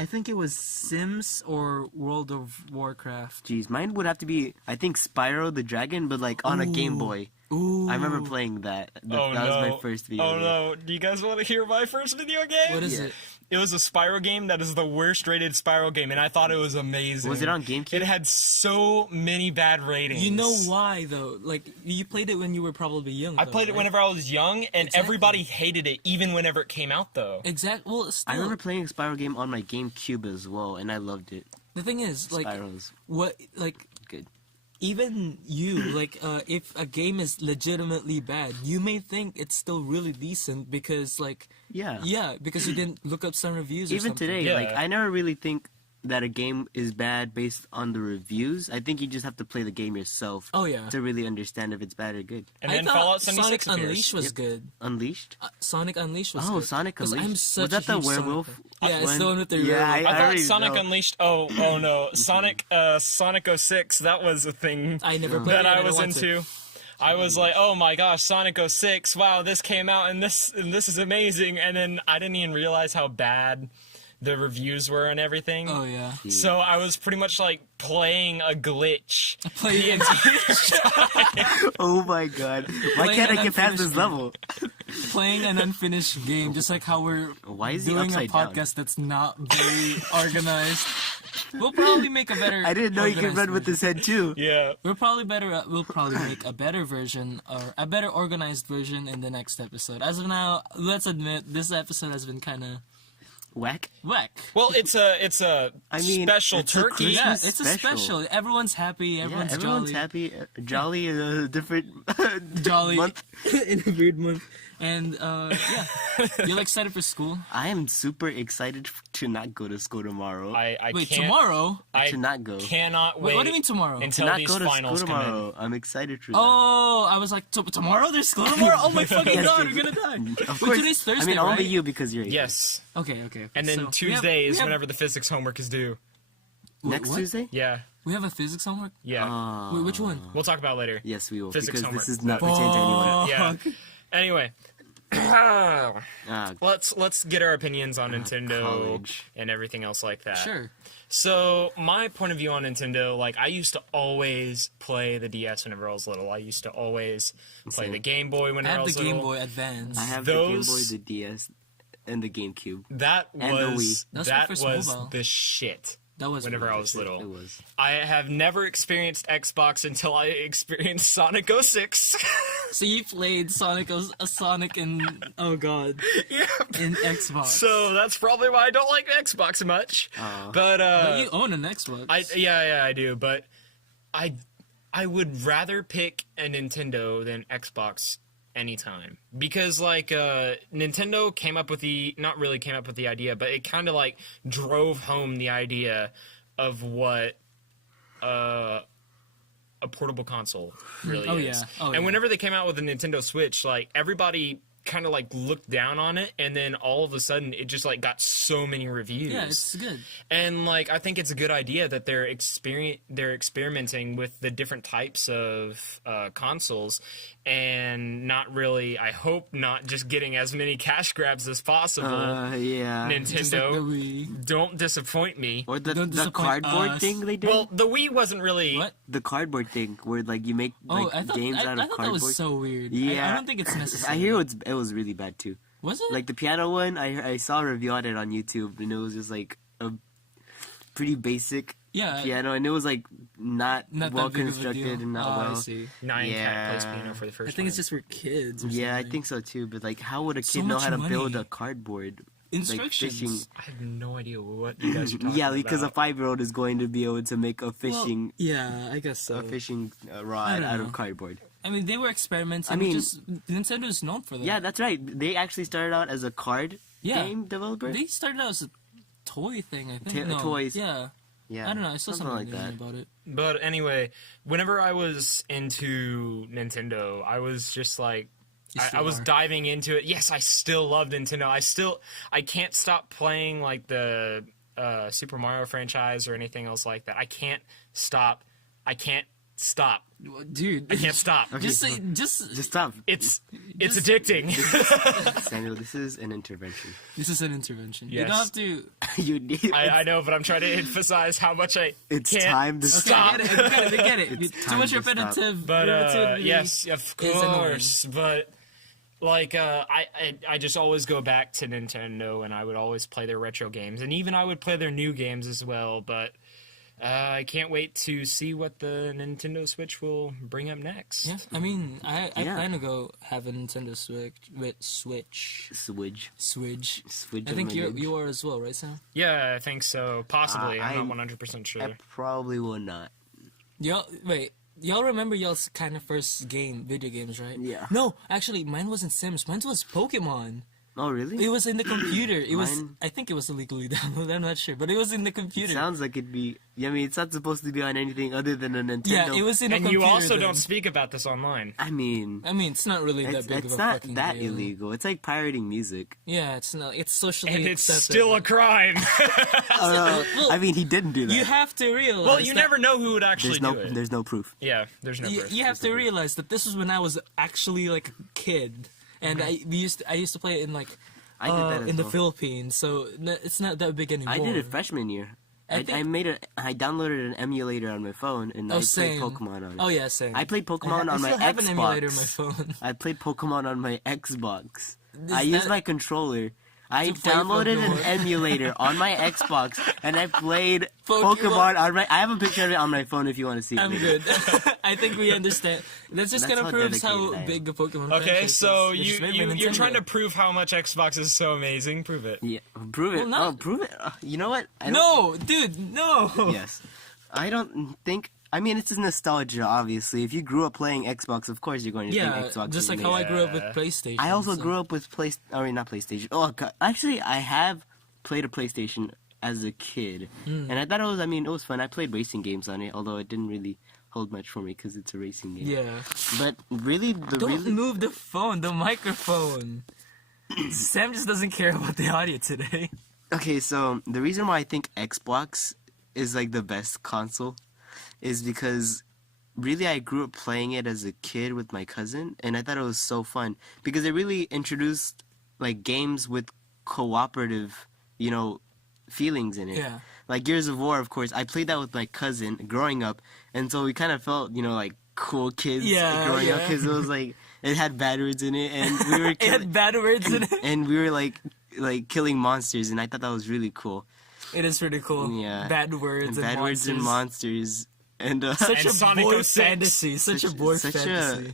think it was Sims or World of Warcraft. Jeez, mine would have to be, I think, Spyro the Dragon, but on a Game Boy. Ooh. I remember playing that. That Oh was no! my first video game. no! Do you guys want to hear my first video game? What is Yeah. it? It was a Spyro game that is the worst rated Spyro game, and I thought it was amazing. Was it on GameCube? It had so many bad ratings. You know why though? You played it when you were probably young. I though, played it right? whenever I was young, and Exactly. everybody hated it, even whenever it came out, though. Exactly. Well, still, I remember playing a Spyro game on my GameCube as well, and I loved it. the thing is, Spyro's good. even you, if a game is legitimately bad, you may think it's still really decent because, Yeah. because you didn't look up some reviews. Or Even something. today, Yeah. I never really think that a game is bad based on the reviews. I think you just have to play the game yourself Oh yeah. to really understand if it's bad or good. And I then thought Fallout Sonic 76 appears. Unleashed was good. Unleashed? Sonic Unleashed was Oh, good. Sonic 'Cause Unleashed. I'm such Was that a the huge Sonic werewolf fan. Yeah, it's one? the one with the Yeah, werewolf. I thought already Sonic know. Unleashed. Oh no! Sonic 06. That was a thing I never played that it. I don't was want to. into. I was like, oh my gosh, Sonic 06. Wow, this came out and this is amazing. And then I didn't even realize how bad the reviews were and everything. Oh yeah. So I was pretty much playing a glitch. Playing Oh my god. Why Playing can't I an get past this unfinished level? playing an unfinished game, just like how we're Why is he doing a upside down? podcast that's not very organized. We'll probably make a better. I didn't know you could organized run with version. this head too. Yeah. We'll probably make a better version or a better organized version in the next episode. As of now, let's admit this episode has been kind of Whack. whack. Well, it's a I mean, special it's a turkey. Christmas Yeah, it's a special. special. Everyone's happy. Everyone's, Everyone's jolly. happy. Jolly in a different Jolly month. in a weird month. And yeah, you're excited for school? I am super excited to not go to school tomorrow. I Wait, can't, tomorrow? I to not go. cannot Wait, wait. what do you mean tomorrow? To Until not these go to school finals come in. tomorrow. I'm excited for that. Oh, I was like, tomorrow there's school tomorrow? Oh my fucking god, we're gonna die. Of Wait, course. today's Thursday, I mean, right? only you because you're Yes. Okay, okay. And then So, Tuesday we is have- whenever the physics homework is due. next what? Tuesday. Yeah. We have a physics homework? Yeah. Wait, which one? We'll talk about it later. Yes, we will. Physics because homework. this is not pertain to anyone. Yeah. Anyway. Ah, Let's get our opinions on Nintendo college. and everything else like that. Sure. So my point of view on Nintendo, like I used to always play the DS whenever I was little. I used to always play Same. the Game Boy I whenever I have the was Game little. Boy Advance. I have the Game Boy, Those- the DS, and the GameCube. That And the was Wii. That's my that first was mobile. the shit. That was Whenever I was It little. was. I have never experienced Xbox until I experienced Sonic 06. So you played Sonic in oh god, in Xbox. So that's probably why I don't like Xbox much. But But you own an Xbox. yeah, I do. But I would rather pick a Nintendo than Xbox anytime, because like Nintendo came up with not really came up with the idea, but it kind of like drove home the idea of what a portable console really Oh, is. yeah. Oh, and yeah. whenever they came out with the Nintendo Switch, like everybody kind of like looked down on it, and then all of a sudden it just like got so many reviews. yeah, it's good. And like I think it's a good idea that they're experimenting with the different types of consoles, and not really, I hope not just getting as many cash grabs as possible. Yeah. Just like the Nintendo, Wii. don't disappoint me. Or the Don't disappoint cardboard us. thing they did. Well, the Wii wasn't really. What? The cardboard thing where like you make like Oh, I thought games out I of thought that cardboard. was so weird. Yeah. I don't think it's necessary. I hear it was really bad too. Was it? Like the piano one, I saw a review on it on YouTube, and it was just like a pretty basic yeah. piano, and it was like not Not well that big of a constructed deal. and not Oh, I well. see. Nine Yeah. Cat plays piano for the first I think it's time. just for kids. Or Yeah, I something. think so too. But like, how would a So kid know much how to build money. a cardboard? Instructions. fishing. I have no idea what you guys are talking Yeah, about. because a 5-year-old is going to be able to make a Well, fishing yeah, I guess so. rod don't out know. of cardboard. I mean, they were experimenting. I mean- just Nintendo is known for that. Yeah, that's right. They actually started out as a card Yeah. game developer. They started out as a toy thing, I think. No, toys. Yeah. Yeah, I don't know. I saw something like that. about it. But anyway, whenever I was into Nintendo, I was just like, You I still was are. diving into it. Yes, I still love Nintendo. I can't stop playing like the Super Mario franchise or anything else like that. I can't stop. Dude. I can't stop. Just say, Just stop. It's addicting. Samuel, this is an intervention. this is an intervention. You Yes. don't have to. You need. I know, but I'm trying to emphasize how much I It's can't time to stop. Okay, I get it. I get it. It's Too time much to stop. repetitive. But repetitivity yes, of is annoying. course. But like I just always go back to Nintendo, and I would always play their retro games, and even I would play their new games as well. But I can't wait to see what the Nintendo Switch will bring up next. Yeah, I mean, I Yeah. plan to go have a Nintendo Switch. Switch. I think you are as well, right, Sam? Yeah, I think so. Possibly. I'm I'm- not 100% sure. I probably will not. Y'all remember y'all's kind of first video games, right? Yeah. No, actually, mine wasn't Sims. Mine was Pokemon. Oh, really? It was in the computer. Mine- I think it was illegally downloaded. I'm not sure, but it was in the computer. Sounds like it'd be. I mean, it's not supposed to be on anything other than a Nintendo. Yeah, it was in a And computer. you also then. don't speak about this online. I mean, It's not really that it's, big of it's a not fucking that deal. illegal. It's like pirating music. Yeah, it's not. It's socially And it's accepted. still a crime. Well, I mean, he didn't do that. You have to realize. Well, you that never know who would actually there's do no, it. there's no proof. Yeah, there's no proof. You have to realize that this was when I was actually like a kid, and I used to play it in like I did that as in the well. Philippines, so it's not that big anymore. I did it freshman year. I I think- I downloaded an emulator on my phone and I played same. Pokemon on it. Oh yeah, same. I played Pokemon I on my still have Xbox. an emulator on my phone. I played Pokemon on my Xbox. Is I used that- my controller. I To play downloaded an Pokemon? emulator on my Xbox and I played Pokemon? Pokemon on my. I have a picture of it on my phone if you want to see it. I'm later. good. I think we understand. That's just That's gonna how prove dedicated how I am. big the Pokemon Okay, franchise so is, which is made by you're Nintendo. trying to prove how much Xbox is so amazing. Prove it. Yeah, prove it. Well, not- Oh, prove it. You know what? I don't- No, dude, no. Yes. I don't think I mean, it's nostalgia, obviously. If you grew up playing Xbox, of course you're going to Yeah, think Xbox just is like amazing. how I grew up with PlayStation. I also so- grew up with not PlayStation. Oh god, actually, I have played a PlayStation as a kid, and I thought it was fun. I played racing games on it, although it didn't really hold much for me because it's a racing game. Yeah. But really, Don't move the phone, the microphone. Sam just doesn't care about the audio today. Okay, so the reason why I think Xbox is like the best console is because really I grew up playing it as a kid with my cousin, and I thought it was so fun because it really introduced like games with cooperative, feelings in it. Yeah. Like Gears of War, of course, I played that with my cousin growing up, and so we kind of felt, like cool kids growing up because it was like it had bad words in it, and we were It had bad words in it. and we were like killing monsters, and I thought that was really cool. It is pretty cool. Yeah. Bad words and Bad words and monsters, and Such And a Sonic boy 06. fantasy. Such a boy fantasy.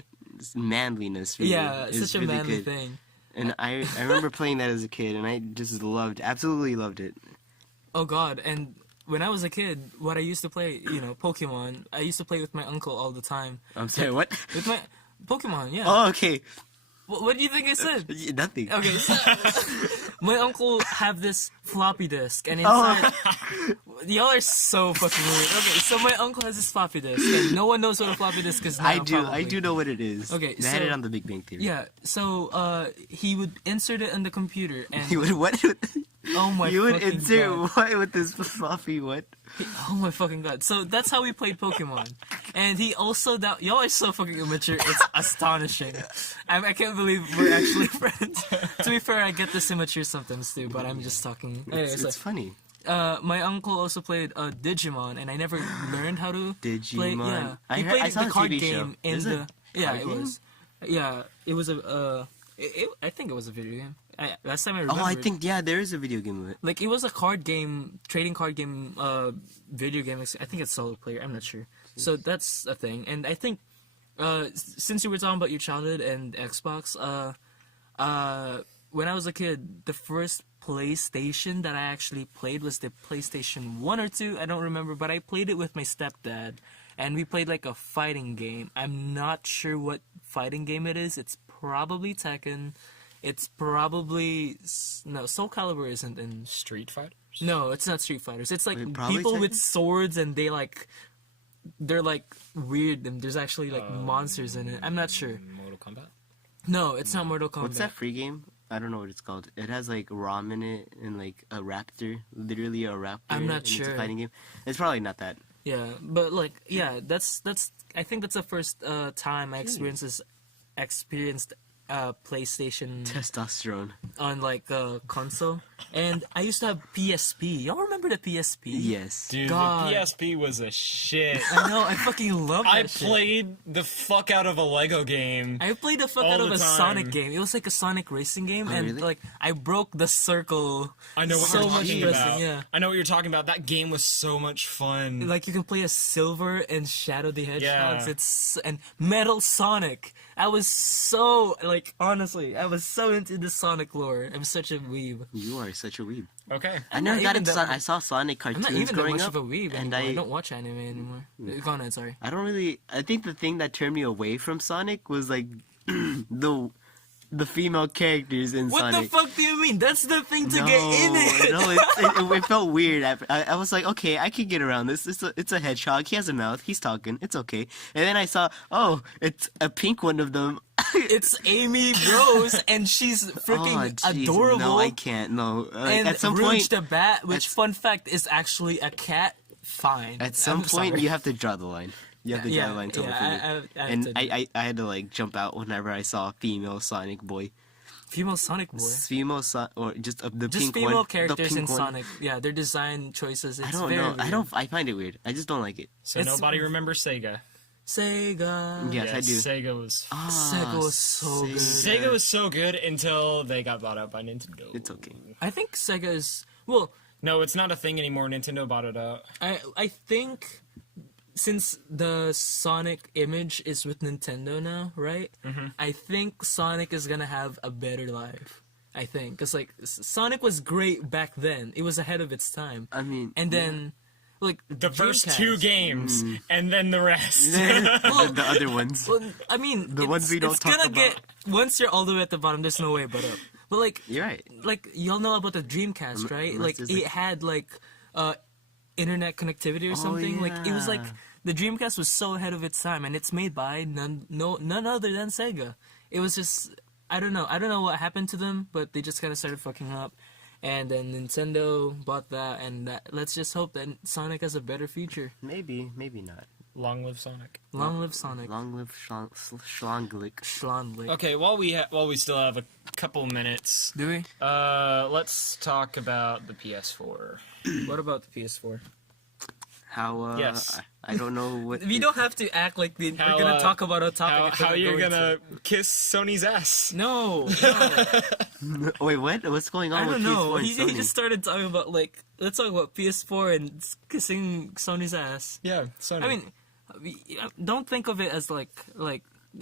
manliness. Really, Yeah, is such a really manly good. thing. And I remember playing that as a kid, and I just absolutely loved it. Oh god, and when I was a kid, what I used to play, Pokemon, I used to play with my uncle all the time. I'm sorry, what? With my Pokemon, yeah. Oh, okay. What do you think I said? Nothing. Okay, so my uncle have this floppy disk, and Oh. inside, y'all are so fucking weird. Okay, so my uncle has this floppy disk, and no one knows what a floppy disk is now. I do probably. know what it is. Okay, they had so- it on the Big Bang Theory. Yeah, so he would insert it in the computer, and You would what? oh my You would fucking insert god. what with this fluffy what? Oh my fucking god. So that's how we played Pokemon. And he also, y'all are so fucking immature, it's astonishing. I can't believe we're actually friends. To be fair, I get this immature sometimes too, but I'm just talking. Anyway, It's funny. my uncle also played Digimon, and I never learned how to play. Digimon. Yeah, I he heard- I played saw the a card TV show. game in Is the. it Yeah, card it game? was. Yeah, it was a. I think it was a video game. Last time I remember. Oh, I think there is a video game of it. Like, it was a card game, trading card game, video game. I think it's solo player. I'm not sure. So that's a thing. And I think, since you were talking about your childhood and Xbox, when I was a kid, the first PlayStation that I actually played was the PlayStation 1 or 2. I don't remember, but I played it with my stepdad. And we played like a fighting game. I'm not sure what fighting game it is. It's probably Tekken. It's probably no, Soul Calibur isn't in. Street Fighter? No, it's not Street Fighters. It's like Wait, probably people with Tekken? swords, and they're like weird, and there's actually like monsters in it. I'm not sure. Mortal Kombat? No, it's not Mortal Kombat. What's that free game? I don't know what it's called. It has like ROM in it and like a raptor, literally a raptor. I'm not and sure. It's a fighting game. It's probably not that. Yeah, but like, yeah, that's. I think that's the first time I experienced PlayStation Testosterone. on like console, and I used to have PSP. Y'all remember the PSP? Yes. Dude, God. the PSP was a shit. I know. I fucking love that I shit. played the fuck out of a Lego game. I played the fuck all out of the a time. Sonic game. It was like a Sonic racing game, and really? like I broke the circle. I know what so you're much talking pressing, about. yeah. I know what you're talking about. That game was so much fun. Like you can play as Silver and Shadow the Hedgehogs. Yeah. It's and Metal Sonic. I was so like honestly, I was so into the Sonic lore. I'm such a weeb. You are such a weeb. Okay. I never not got even into that- I saw Sonic I'm cartoons not even that growing much up. of a weeb and anymore. I don't watch anime anymore. Go on, sorry. I don't really. I think the thing that turned me away from Sonic was like the female characters in What Sonic. the fuck do you mean? That's the thing to get in it. No, it felt weird. I was like, okay, I can get around this. It's a hedgehog. He has a mouth. He's talking. It's okay. And then I saw, oh, it's a pink one of them. It's Amy Rose, and she's freaking Oh, jeez. adorable. No, I can't. No. Like, And at some Rouge point, the Bat, which, at- fun fact, is actually a cat. Fine. at some I'm point, sorry. you have to draw the line. You have to draw Yeah, the line totally yeah, for me. I have And to- I had to like jump out whenever I saw a female Sonic boy. Female Sonic boy. Female or just the Just pink female one. characters the pink in one. Sonic. Yeah, their design choices. It's I don't very know. Weird. I find it weird. I just don't like it. So It's- nobody remembers Sega. Sega. Yes, I do. Sega was. Sega was so good. Sega was so good until they got bought out by Nintendo. It's okay. I think Sega is well. No, it's not a thing anymore. Nintendo bought it out. I think since the Sonic image is with Nintendo now, right? Mm-hmm. I think Sonic is gonna have a better life. I think because like Sonic was great back then. It was ahead of its time. I mean, And then like The first 2 Dreamcast. games, and then the rest. The other ones. Well, I mean, The ones we don't it's talk gonna about. get once you're all the way at the bottom. There's no way but up. But like, You're right. like y'all know about the Dreamcast, right? unless Like there's, it like- had like internet connectivity or something. Like it was like yeah. the Dreamcast was so ahead of its time, and it's made by none other than Sega. It was just I don't know what happened to them, but they just kind of started fucking up. And then Nintendo bought that, and let's just hope that Sonic has a better future. Maybe not. Long live Sonic. Long live Sonic. Long live Schlonglik. Schlonlik. Okay, while we still have a couple minutes, Do we? let's talk about the PS4. What about the PS4? How? Yes. I don't know what. We don't have to act like we're How, gonna talk about a topic. if we're How not you're going gonna kiss Sony's ass? to. No, Wait, what? What's going on I with don't know. PS4 and He Sony? just started talking about let's talk about PS4 and kissing Sony's ass. Yeah, Sony. I mean, don't think of it as like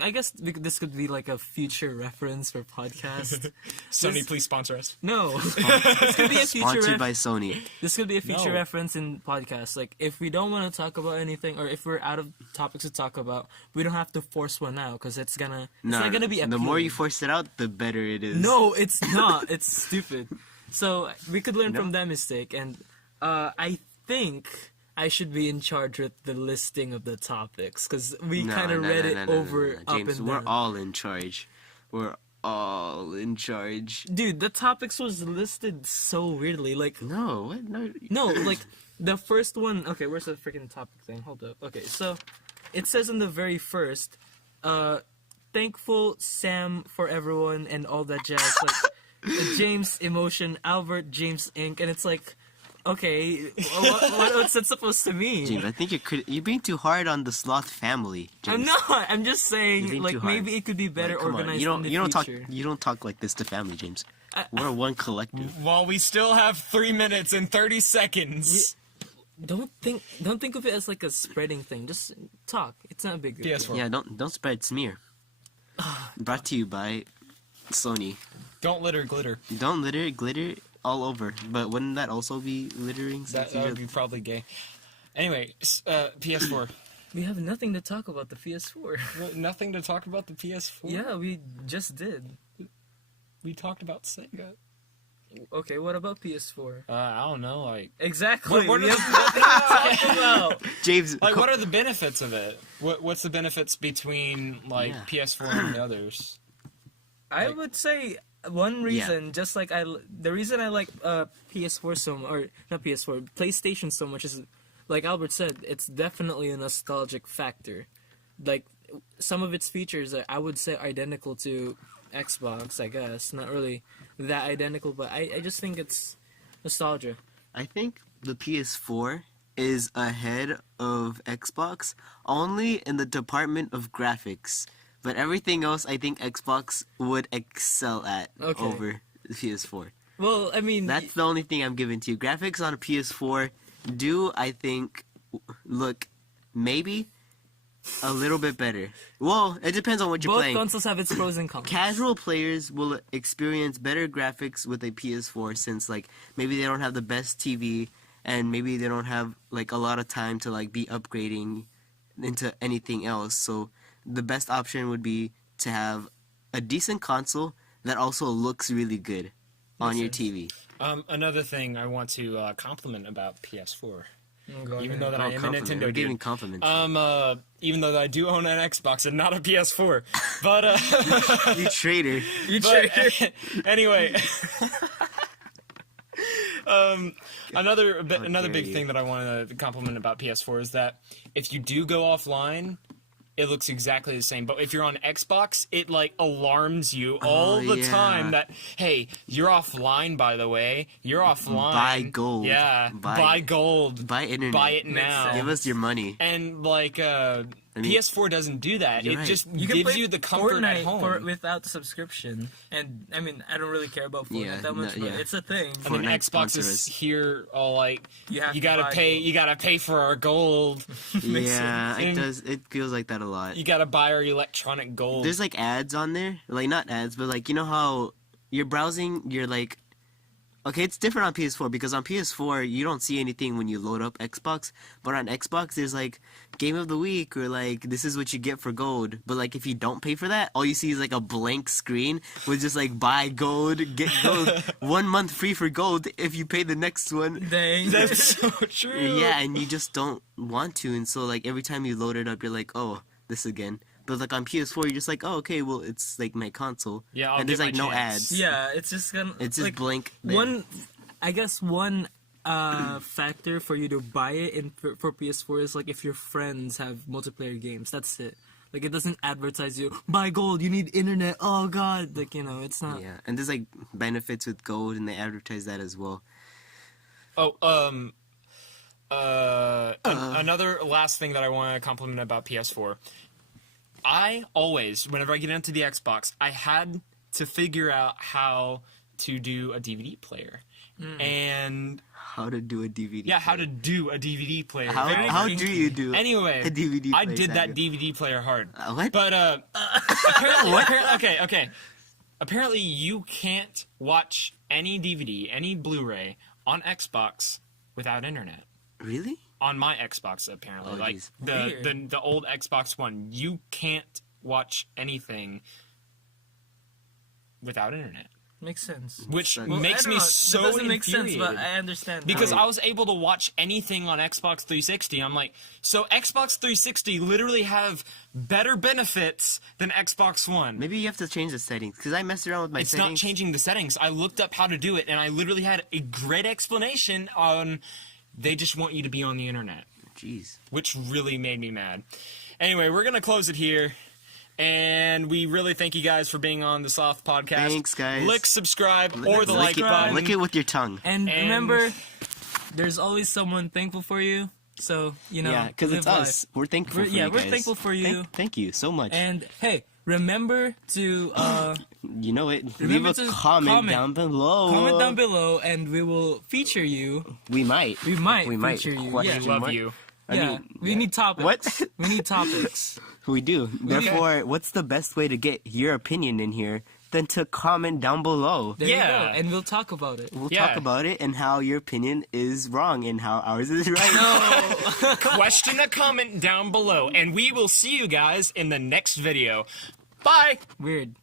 I guess this could be like a future reference for podcast. Sony, this- please sponsor us. No, this could be a future. Sponsored by Sony. This could be a future No. reference in podcasts. Like, if we don't want to talk about anything, or if we're out of topics to talk about, we don't have to force one out because it's not gonna be. The more appealing. you force it out, the better it is. No, it's not. It's stupid. So we could learn No. from that mistake, and I think I should be in charge with the listing of the topics because we kind of read it over up James, and we're down. all in charge. We're all in charge. Dude, the topics was listed so weirdly. Like, No, what? No. no, like the first one. Okay, where's the freaking topic thing? Hold up. Okay, so it says in the very first, thankful Sam for everyone and all that jazz. Like James emotion, Albert James Inc. And it's like, okay, what's that supposed to mean? James, I think you're being too hard on the Sloth family. James. I'm not. I'm just You're saying, being like too hard. maybe it could be better Like, come on. organized You don't. in the You don't talk. future. You don't talk like this to family, James. We're one collective. While we still have 3 minutes and 30 seconds. Don't think of it as like a spreading thing. Just talk. It's not a big deal. PS4. Yeah, don't spread smear. Brought to you by Sony. Don't litter glitter. Don't litter glitter all over. But wouldn't that also be littering? That would be probably gay. Anyway, PS4. We have nothing to talk about the PS4. Nothing to talk about the PS4. Yeah, we just did. We talked about Sega. Okay, what about PS4? I don't know, like Exactly. What we are have nothing to talk about. James. what are the benefits of it? What's the benefits between like Yeah. PS4 and the others? I Like- would say one reason, just like the reason I like PS4 so much, or not PS4, PlayStation so much is, like Albert said, it's definitely a nostalgic factor. Like some of its features are, I would say, identical to Xbox. I guess not really that identical, but I just think it's nostalgia. I think the PS4 is ahead of Xbox only in the department of graphics. But everything else, I think Xbox would excel at Okay. over the PS4. Well, I mean, That's the only thing I'm giving to you. Graphics on a PS4 do, I think, look maybe a little bit better. Well, it depends on what you're both playing. consoles have its pros and cons. Casual players will experience better graphics with a PS4 since, like, maybe they don't have the best TV and maybe they don't have, like, a lot of time to, like, be upgrading into anything else. So the best option would be to have a decent console that also looks really good on your TV. Another thing I want to compliment about PS4, Go even ahead. though that I am a compliment. We're Nintendo giving dude. compliments. Even though I do own an Xbox and not a PS4, but You traitor. but anyway. Another dare big you. thing that I want to compliment about PS4 is that if you do go offline, it looks exactly the same. But if you're on Xbox, it like alarms you all the yeah. time that, hey, you're offline, by the way. You're offline. Buy gold. Yeah. Buy Buy it. gold. Buy internet. Buy it Makes now. sense. Give us your money. And like mean, PS4 doesn't do that. you're It right. just You can gives play you the comfort at Fortnite home. without the subscription, and I mean I don't really care about Fortnite Yeah, that much, no, but yeah. it's a thing. And then Fortnite Xbox sponsor is us. here all like You have to gotta buy pay gold. you gotta pay for our gold. Yeah, sense. it does. It feels like that a lot. You gotta buy our electronic gold. There's like ads on there, like not ads, but like you know how you're browsing your like Okay, it's different on PS4 because on PS4 you don't see anything when you load up Xbox, but on Xbox there's like Game of the Week or like this is what you get for gold. But like if you don't pay for that, all you see is like a blank screen with just like buy gold, get gold, 1 month free for gold if you pay the next one. Dang. That's so true. Yeah, and you just don't want to, and so like every time you load it up, you're like, oh, this again. But like on PS4, you're just like, oh, okay, well, it's like my console. Yeah, I'll and there's get like my no chance. ads. Yeah, it's just gonna. It's just like, blank. There. One factor for you to buy it for PS4 is like if your friends have multiplayer games. That's it. Like it doesn't advertise you buy gold. You need internet. Oh God, like it's not. Yeah, and there's like benefits with gold, and they advertise that as well. Oh, another last thing that I want to compliment about PS4. I always, whenever I get into the Xbox, I had to figure out how to do a DVD player. And How to do a DVD? yeah, how to do a DVD player. How do you do? Anyway, a DVD I player, did that Samuel? DVD player hard. What? But okay. Apparently, you can't watch any DVD, any Blu-ray on Xbox without internet. Really? On my Xbox, apparently, Oh, like geez. the old Xbox One, you can't watch anything without internet, Makes sense. which Well, makes me so That doesn't make sense, infuriated. but I understand. Because how- I was able to watch anything on Xbox 360. I'm like, so Xbox 360 literally have better benefits than Xbox One. Maybe you have to change the settings because I messed around with my It's settings. not changing the settings. I looked up how to do it, and I literally had a great explanation on. They just want you to be on the internet, Jeez. which really made me mad. Anyway, we're gonna close it here. And we really thank you guys for being on the Sloth podcast. Thanks, guys. Lick, subscribe, or the like it, button. Lick it with your tongue. And And- remember, there's always someone thankful for you. So Yeah, because it's live life. us. We're thankful for Yeah, you we're guys. thankful for you. Thank you so much. And hey, remember to you know it. Leave remember a to comment down below. comment down below, and we will feature you. We might. We might We feature you. Question We love mark. you. I Yeah, mean, we need topics. What? We need topics. We do. Therefore, what's the best way to get your opinion in here than to comment down below? There Yeah. you go, and we'll talk about it. We'll Yeah. talk about it and how your opinion is wrong and how ours is right. Question a comment down below, and we will see you guys in the next video. Bye! Weird.